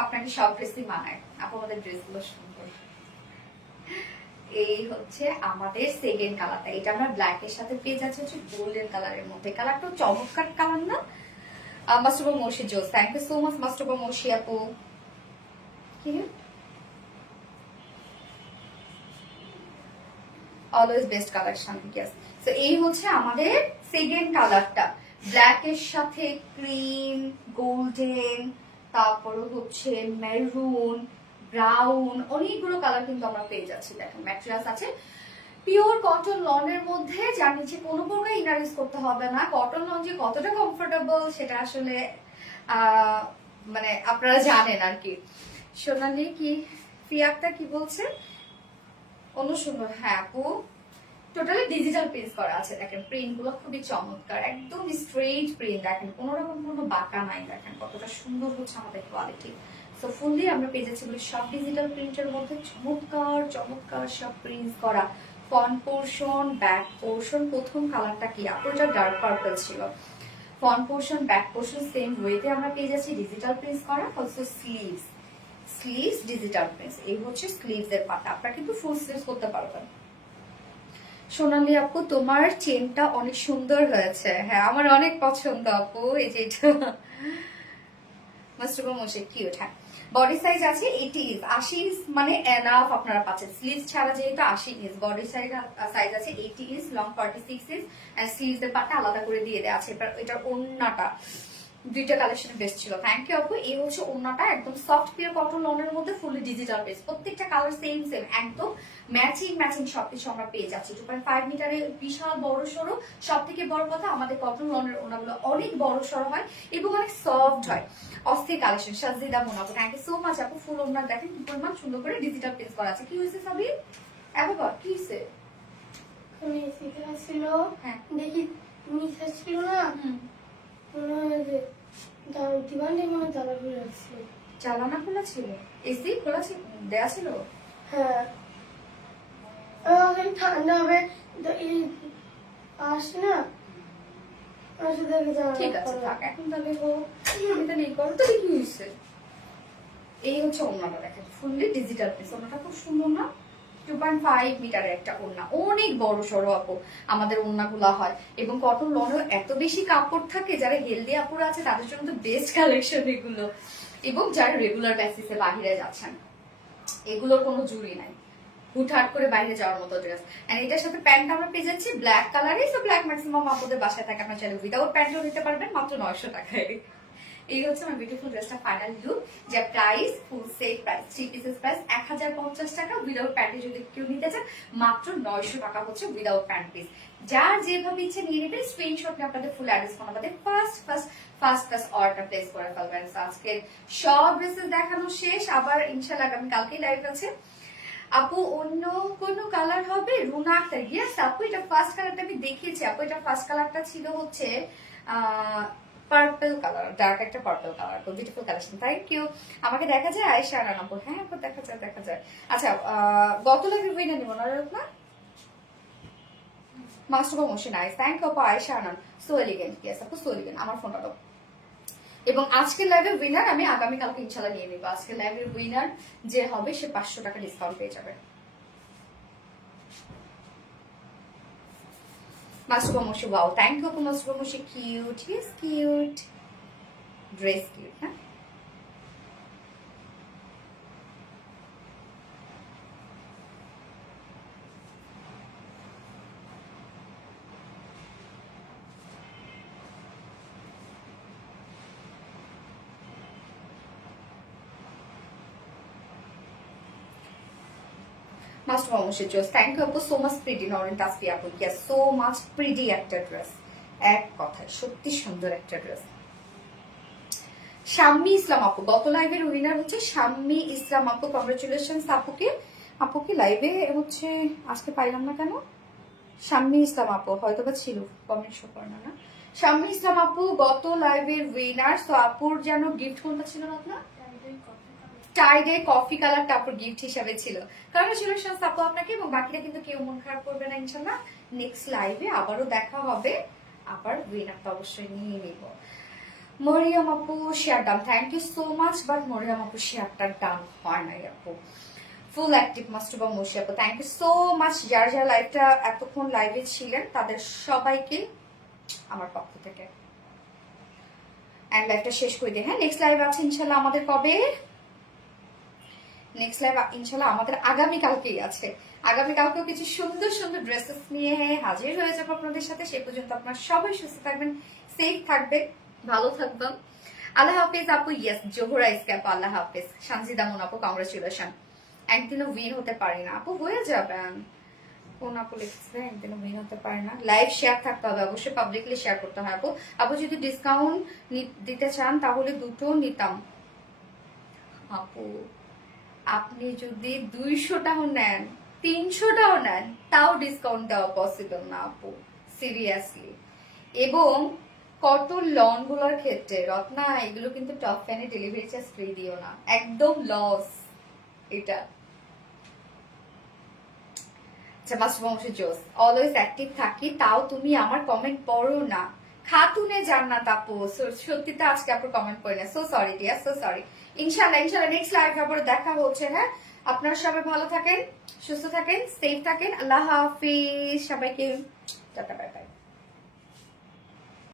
আপনাকে সব ড্রেসই মানায় আপু, আমাদের ড্রেসগুলো সুন্দর। এই হচ্ছে আমাদের সেকেন্ড কালারটা, এটা আমরা ব্ল্যাক এর সাথে পেয়ে যাচ্ছি হচ্ছে গোল্ডেন কালারের মধ্যে। কালারটা চমৎকার কালার না? মাস্টারবা মৌসি জোস, থ্যাংক ইউ সো মাচ মাস্টারবা মৌসি আপু। কি অলওয়েজ বেস্ট কালেকশন, ইয়েস। তো এই হচ্ছে আমাদের সেকেন্ড কালারটা, ব্ল্যাক এর সাথে ক্রিম, গোল্ডেন, তারপরে হচ্ছে মেরুন, ব্রাউন, অনেকগুলো কালার কিন্তু আমরা পেয়ে যাচ্ছি। দেখেন ম্যাটেরিয়ালস আছে পিওর কটন লনের মধ্যে, যার নিচে কোনো প্রকার ইনার ইউজ করতে হবে না। কটন লন যে কতটা কমফোর্টেবল সেটা আসলে মানে আপনারা জানেন আর কি। সোনালি কি ফিয়াকটা কি বলছে? সুন্দর, হ্যাঁ আপু টোটালি ডিজিটাল প্রিন্ট করা আছে। দেখেন প্রিন্ট গুলো খুবই চমৎকার, একদম স্ট্রেট প্রিন্ট, দেখেন কোনো রকম কোনো বাঁকা নাই, দেখেন কতটা সুন্দর হচ্ছে আমাদের কোয়ালিটি। সো ফুললি আমরা পেয়ে যাচ্ছি বলে সব ডিজিটাল প্রিন্টের মধ্যে চমৎকার চমৎকার সব প্রিন্ট করা। ফ্রন্ট পোর্শন, ব্যাক পোর্শন, প্রথম কালারটা কি আপু? এটা ডার্ক পার্পল ছিল। Front portion, back portion same ওয়েতে আমরা পেয়ে যাচ্ছি ডিজিটাল প্রিন্ট করা। Also sleeves, sleeves digital print, এই হচ্ছে স্লিভস এর পার্ট। আপনারা কিন্তু ফুল স্লিভস করতে পারবেন। সোনালি আপু তোমার চেনটা অনেক সুন্দর হয়েছে, হ্যাঁ আমার অনেক পছন্দ আপু, এই যে এটা মাস্টারবা মোশে কিউট। হ্যাঁ বডি সাইজ আছে 80 80 মানে এনাফ আপনারা পাচ্ছেন। স্লিভস ছাড়া যেহেতু 80 ইঞ্চ, বডি সাইজ আছে 80 inch, long 46 inch, and sleeves এর পাটটা আলাদা করে দিয়ে দেওয়া আছে। এবার এটার ওন্নাটা দুইটা কালেকশনে বেস্ট ছিল, থ্যাংক ইউ আপু। এই হচ্ছে ওন্নাটা, একদম সফট পিওর কটন লনের মধ্যে ফুলি ডিজিটাল বেস, প্রত্যেকটা কালার সেম সেম, একদম ম্যাচিং ম্যাচিং সবকিছু আমরা পেয়ে যাচ্ছি। 2.5 মিটারের বিশাল বড় সড়ো, সব থেকে বড় কথা আমাদের কটন লনের ওনাগুলো অনেক বড় সড়ো হয় এবং অনেক সফট হয়। অস্থির কালেকশন, সাজিদা মোনাবো, থ্যাংক ইউ সো মাচ আপু। ফুল ওনার দেখেন কি পরিমাণ সুন্দর করে ডিজিটাল প্রিন্ট করা আছে। কি হয়েছে সাবির? এবার কি হয়েছে? আমি শিখে ছিল, হ্যাঁ দেখি নিচে ছিল না, মনে হয় যে দিবানে মনে তালা খুলে রাখছিল। চালানা খোলা ছিল? এসি খোলা ছিল, দেয়া ছিল? হ্যাঁ এখন ঠান্ডা হবে এই আসে না, আসে দেখে ঠিক আছে থাক, এখন তাহলে হোক, এটা নেই করো তাহলে কি হয়েছে? এই হচ্ছে ওড়নাটা, দেখেন ফুললি ডিজিটাল পিস, ওড়নাটা খুব সুন্দর না? 2.5 মিটারের একটা ওড়না, অনেক বড় সড়ো আপু আমাদের ওড়নাগুলো হয়, এবং কটন লনেও এত বেশি কাপড় থাকে, যারা হেলদি আপুরা আছে তাদের জন্য তো বেস্ট কালেকশন এগুলো, এবং যারা রেগুলার বেসিসে বাহিরে যাচ্ছেন এগুলোর কোনো জুড়ি নাই, হুটহাট করে বাইরে যাওয়ার মতো ড্রেস। এন্ড এটার সাথে প্যান্ট আমরা পেয়ে যাচ্ছি ব্ল্যাক কালারে। সো ব্ল্যাক ম্যাক্সিমাম আপুদের বাসায় থাকে, আপনার চাইলে উইদাউট প্যান্টও নিতে পারবেন মাত্র 900 টাকায়। এই হচ্ছে আমার বিউটিফুল ড্রেসটা ফাইনাল লুক, যে প্রাইস ফুল সেট প্রাইস 3 পিসেস প্রাইস 1050 টাকা। উইদাউট প্যান্টে যদি কেউ নিতে চান মাত্র 900 টাকা হচ্ছে উইদাউট প্যান্ট পিস। যার যেভাবে ইচ্ছে নিয়ে নেবেন, স্ক্রিনশট নিয়ে আপনাদের ফুল অ্যাড্রেস ফোন আমাদের ফার্স্ট অর্ডার প্লেস করে ফেলবেন। আজকে সব ড্রেসেস দেখানো শেষ, আবার ইনশাআল্লাহ আগামী কালকেই লাইভ আছে। আপু অন্য কোন কালার হবে? রুনা আক্তার, ইয়েস আপু এটা ফার্স্ট কালারটা আমি দেখিয়েছি আপু। এটা ফার্স্ট কালারটা ছিল হচ্ছে পার্পল কালার, ডার্ক একটা পার্পল কালার, তো বিউটিফুল কালেকশন, থ্যাংক ইউ। আমাকে দেখা যায় আয়েশা রানা আপু? হ্যাঁ আপু দেখা যায় দেখা যায়। আচ্ছা গত লাইভের বইটা নিব না না মাস্টারবা মোশি, নাইস, থ্যাংক ইউ আপু। Ayesha Rana so elegant, yes আপু সো এলিগেন্ট, আমার ফোনটা দাও। এবং আজকের লাইভের উইনার আমি আগামীকালকে ইনশাল্লাহ নিয়ে নিবো। আজকের লাইভের উইনার যে হবে সে 500 টাকা ডিসকাউন্ট পেয়ে যাবে। মাসুবা মশি, ওয়াও থ্যাংক ইউ আপু। মাসুবা মশি cute, he is cute, dress cute না? মাস্ট অবশ্যই চোস, থ্যাংক ইউ আপু, সো মাচ প্রিটি নরেন টাসফি আপু, ইয়েস সো মাচ প্রিটি একটা ড্রেস, এক কথায় সত্যি সুন্দর একটা ড্রেস। শাম্মী ইসলাম আপু, গত লাইভের উইনার হচ্ছে শাম্মী ইসলাম আপু, কংগ্রেচুলেশন আপুকে। আপুকে লাইভে হচ্ছে আজকে পাইলাম না কেন? শাম্মী ইসলাম আপু হয়তো বা ছিল, কমেন্ট শো করে না। শাম্মী ইসলাম আপু গত লাইভের উইনার। তো আপুর যেন গিফট কোনটা ছিল না আপনার? টাইডে কফি কালারটা আপুর গিফট হিসাবে ছিল। কংগ্রেচুলেশনস আপু আপনাকে, এবং বাকিরা কিন্তু কেউ মন খারাপ করবে না ইনশাল্লাহ। নেক্সট লাইভে আবারও দেখা হবে, আবার উইনারটা অবশ্যই নিয়ে নিব। মরিয়ম আপু শেয়ার দাম, thank you so much, but Mariam আপু শেয়ারটার দাম হয় নাই আপু। ফুল অ্যাক্টিভ মাস্টুবা মশি আপু, থ্যাংক ইউ সো মাচ। যারা যারা লাইভটা এতক্ষণ লাইভে ছিলেন তাদের সবাইকে আমার পক্ষ থেকে এন্ড লাইভটা শেষ করে দিই। হ্যাঁ, নেক্সট লাইভ আছে ইনশাল্লাহ আমাদের কবে? নেক্সট লাইভ ইনশাল্লাহ আমাদের আগামীকালকেই আছে। আগামীকালকেও কিছু সুন্দর সুন্দর ড্রেসেস নিয়ে হাজির হয়ে যাবো আপনাদের সাথে। সেই পর্যন্ত আপনারা সবাই সুস্থ থাকবেন, সেফ থাকবেন, ভালো থাকবেন। আল্লাহ হাফিজ আপু, ইয়েস জোহরা ইসকাপ, আল্লাহ হাফিজ। শানজিদা মুন আপু, কংগ্রেচুলেশন। একদিনও উইন হতে পারি না আপু, হয়ে যাবেন। কোন আপু লিখছে একদিনও উইন হতে পারে না? লাইভ শেয়ার থাকতে হবে, অবশ্যই পাবলিকলি শেয়ার করতে হয় আপু। আপু যদি ডিসকাউন্ট দিতে চান তাহলে দুটো নিতাম আপু। আপনি যদি 200টাও নেন, 300টাও নেন, তাও ডিসকাউন্ট দেওয়া পসিবল না আপু, সিরিয়াসলি। এবং কটন লন গুলোর ক্ষেত্রে রত্না এগুলো কিন্তু টপ ফ্যানে ডেলিভারি চার্জ ফ্রি দিও না, একদম লস এটা। আচ্ছা মাসুমা মশি জোস, অলওয়েজ অ্যাক্টিভ থাকি, তাও তুমি আমার কমেন্ট পড়ো না। খাতুনে জান্নাত আপু, সত্যি তো আজকে আপুর কমেন্ট পড়ি না, so sorry dear, so sorry. ইনশাআল্লাহ ইনশাআল্লাহ নেক্সট লাইভ আবার দেখা হচ্ছে। হ্যাঁ, আপনারা সবাই ভালো থাকেন, সুস্থ থাকেন, সেফ থাকেন। আল্লাহ হাফিজ সবাইকে, টাটা, বাই বাই।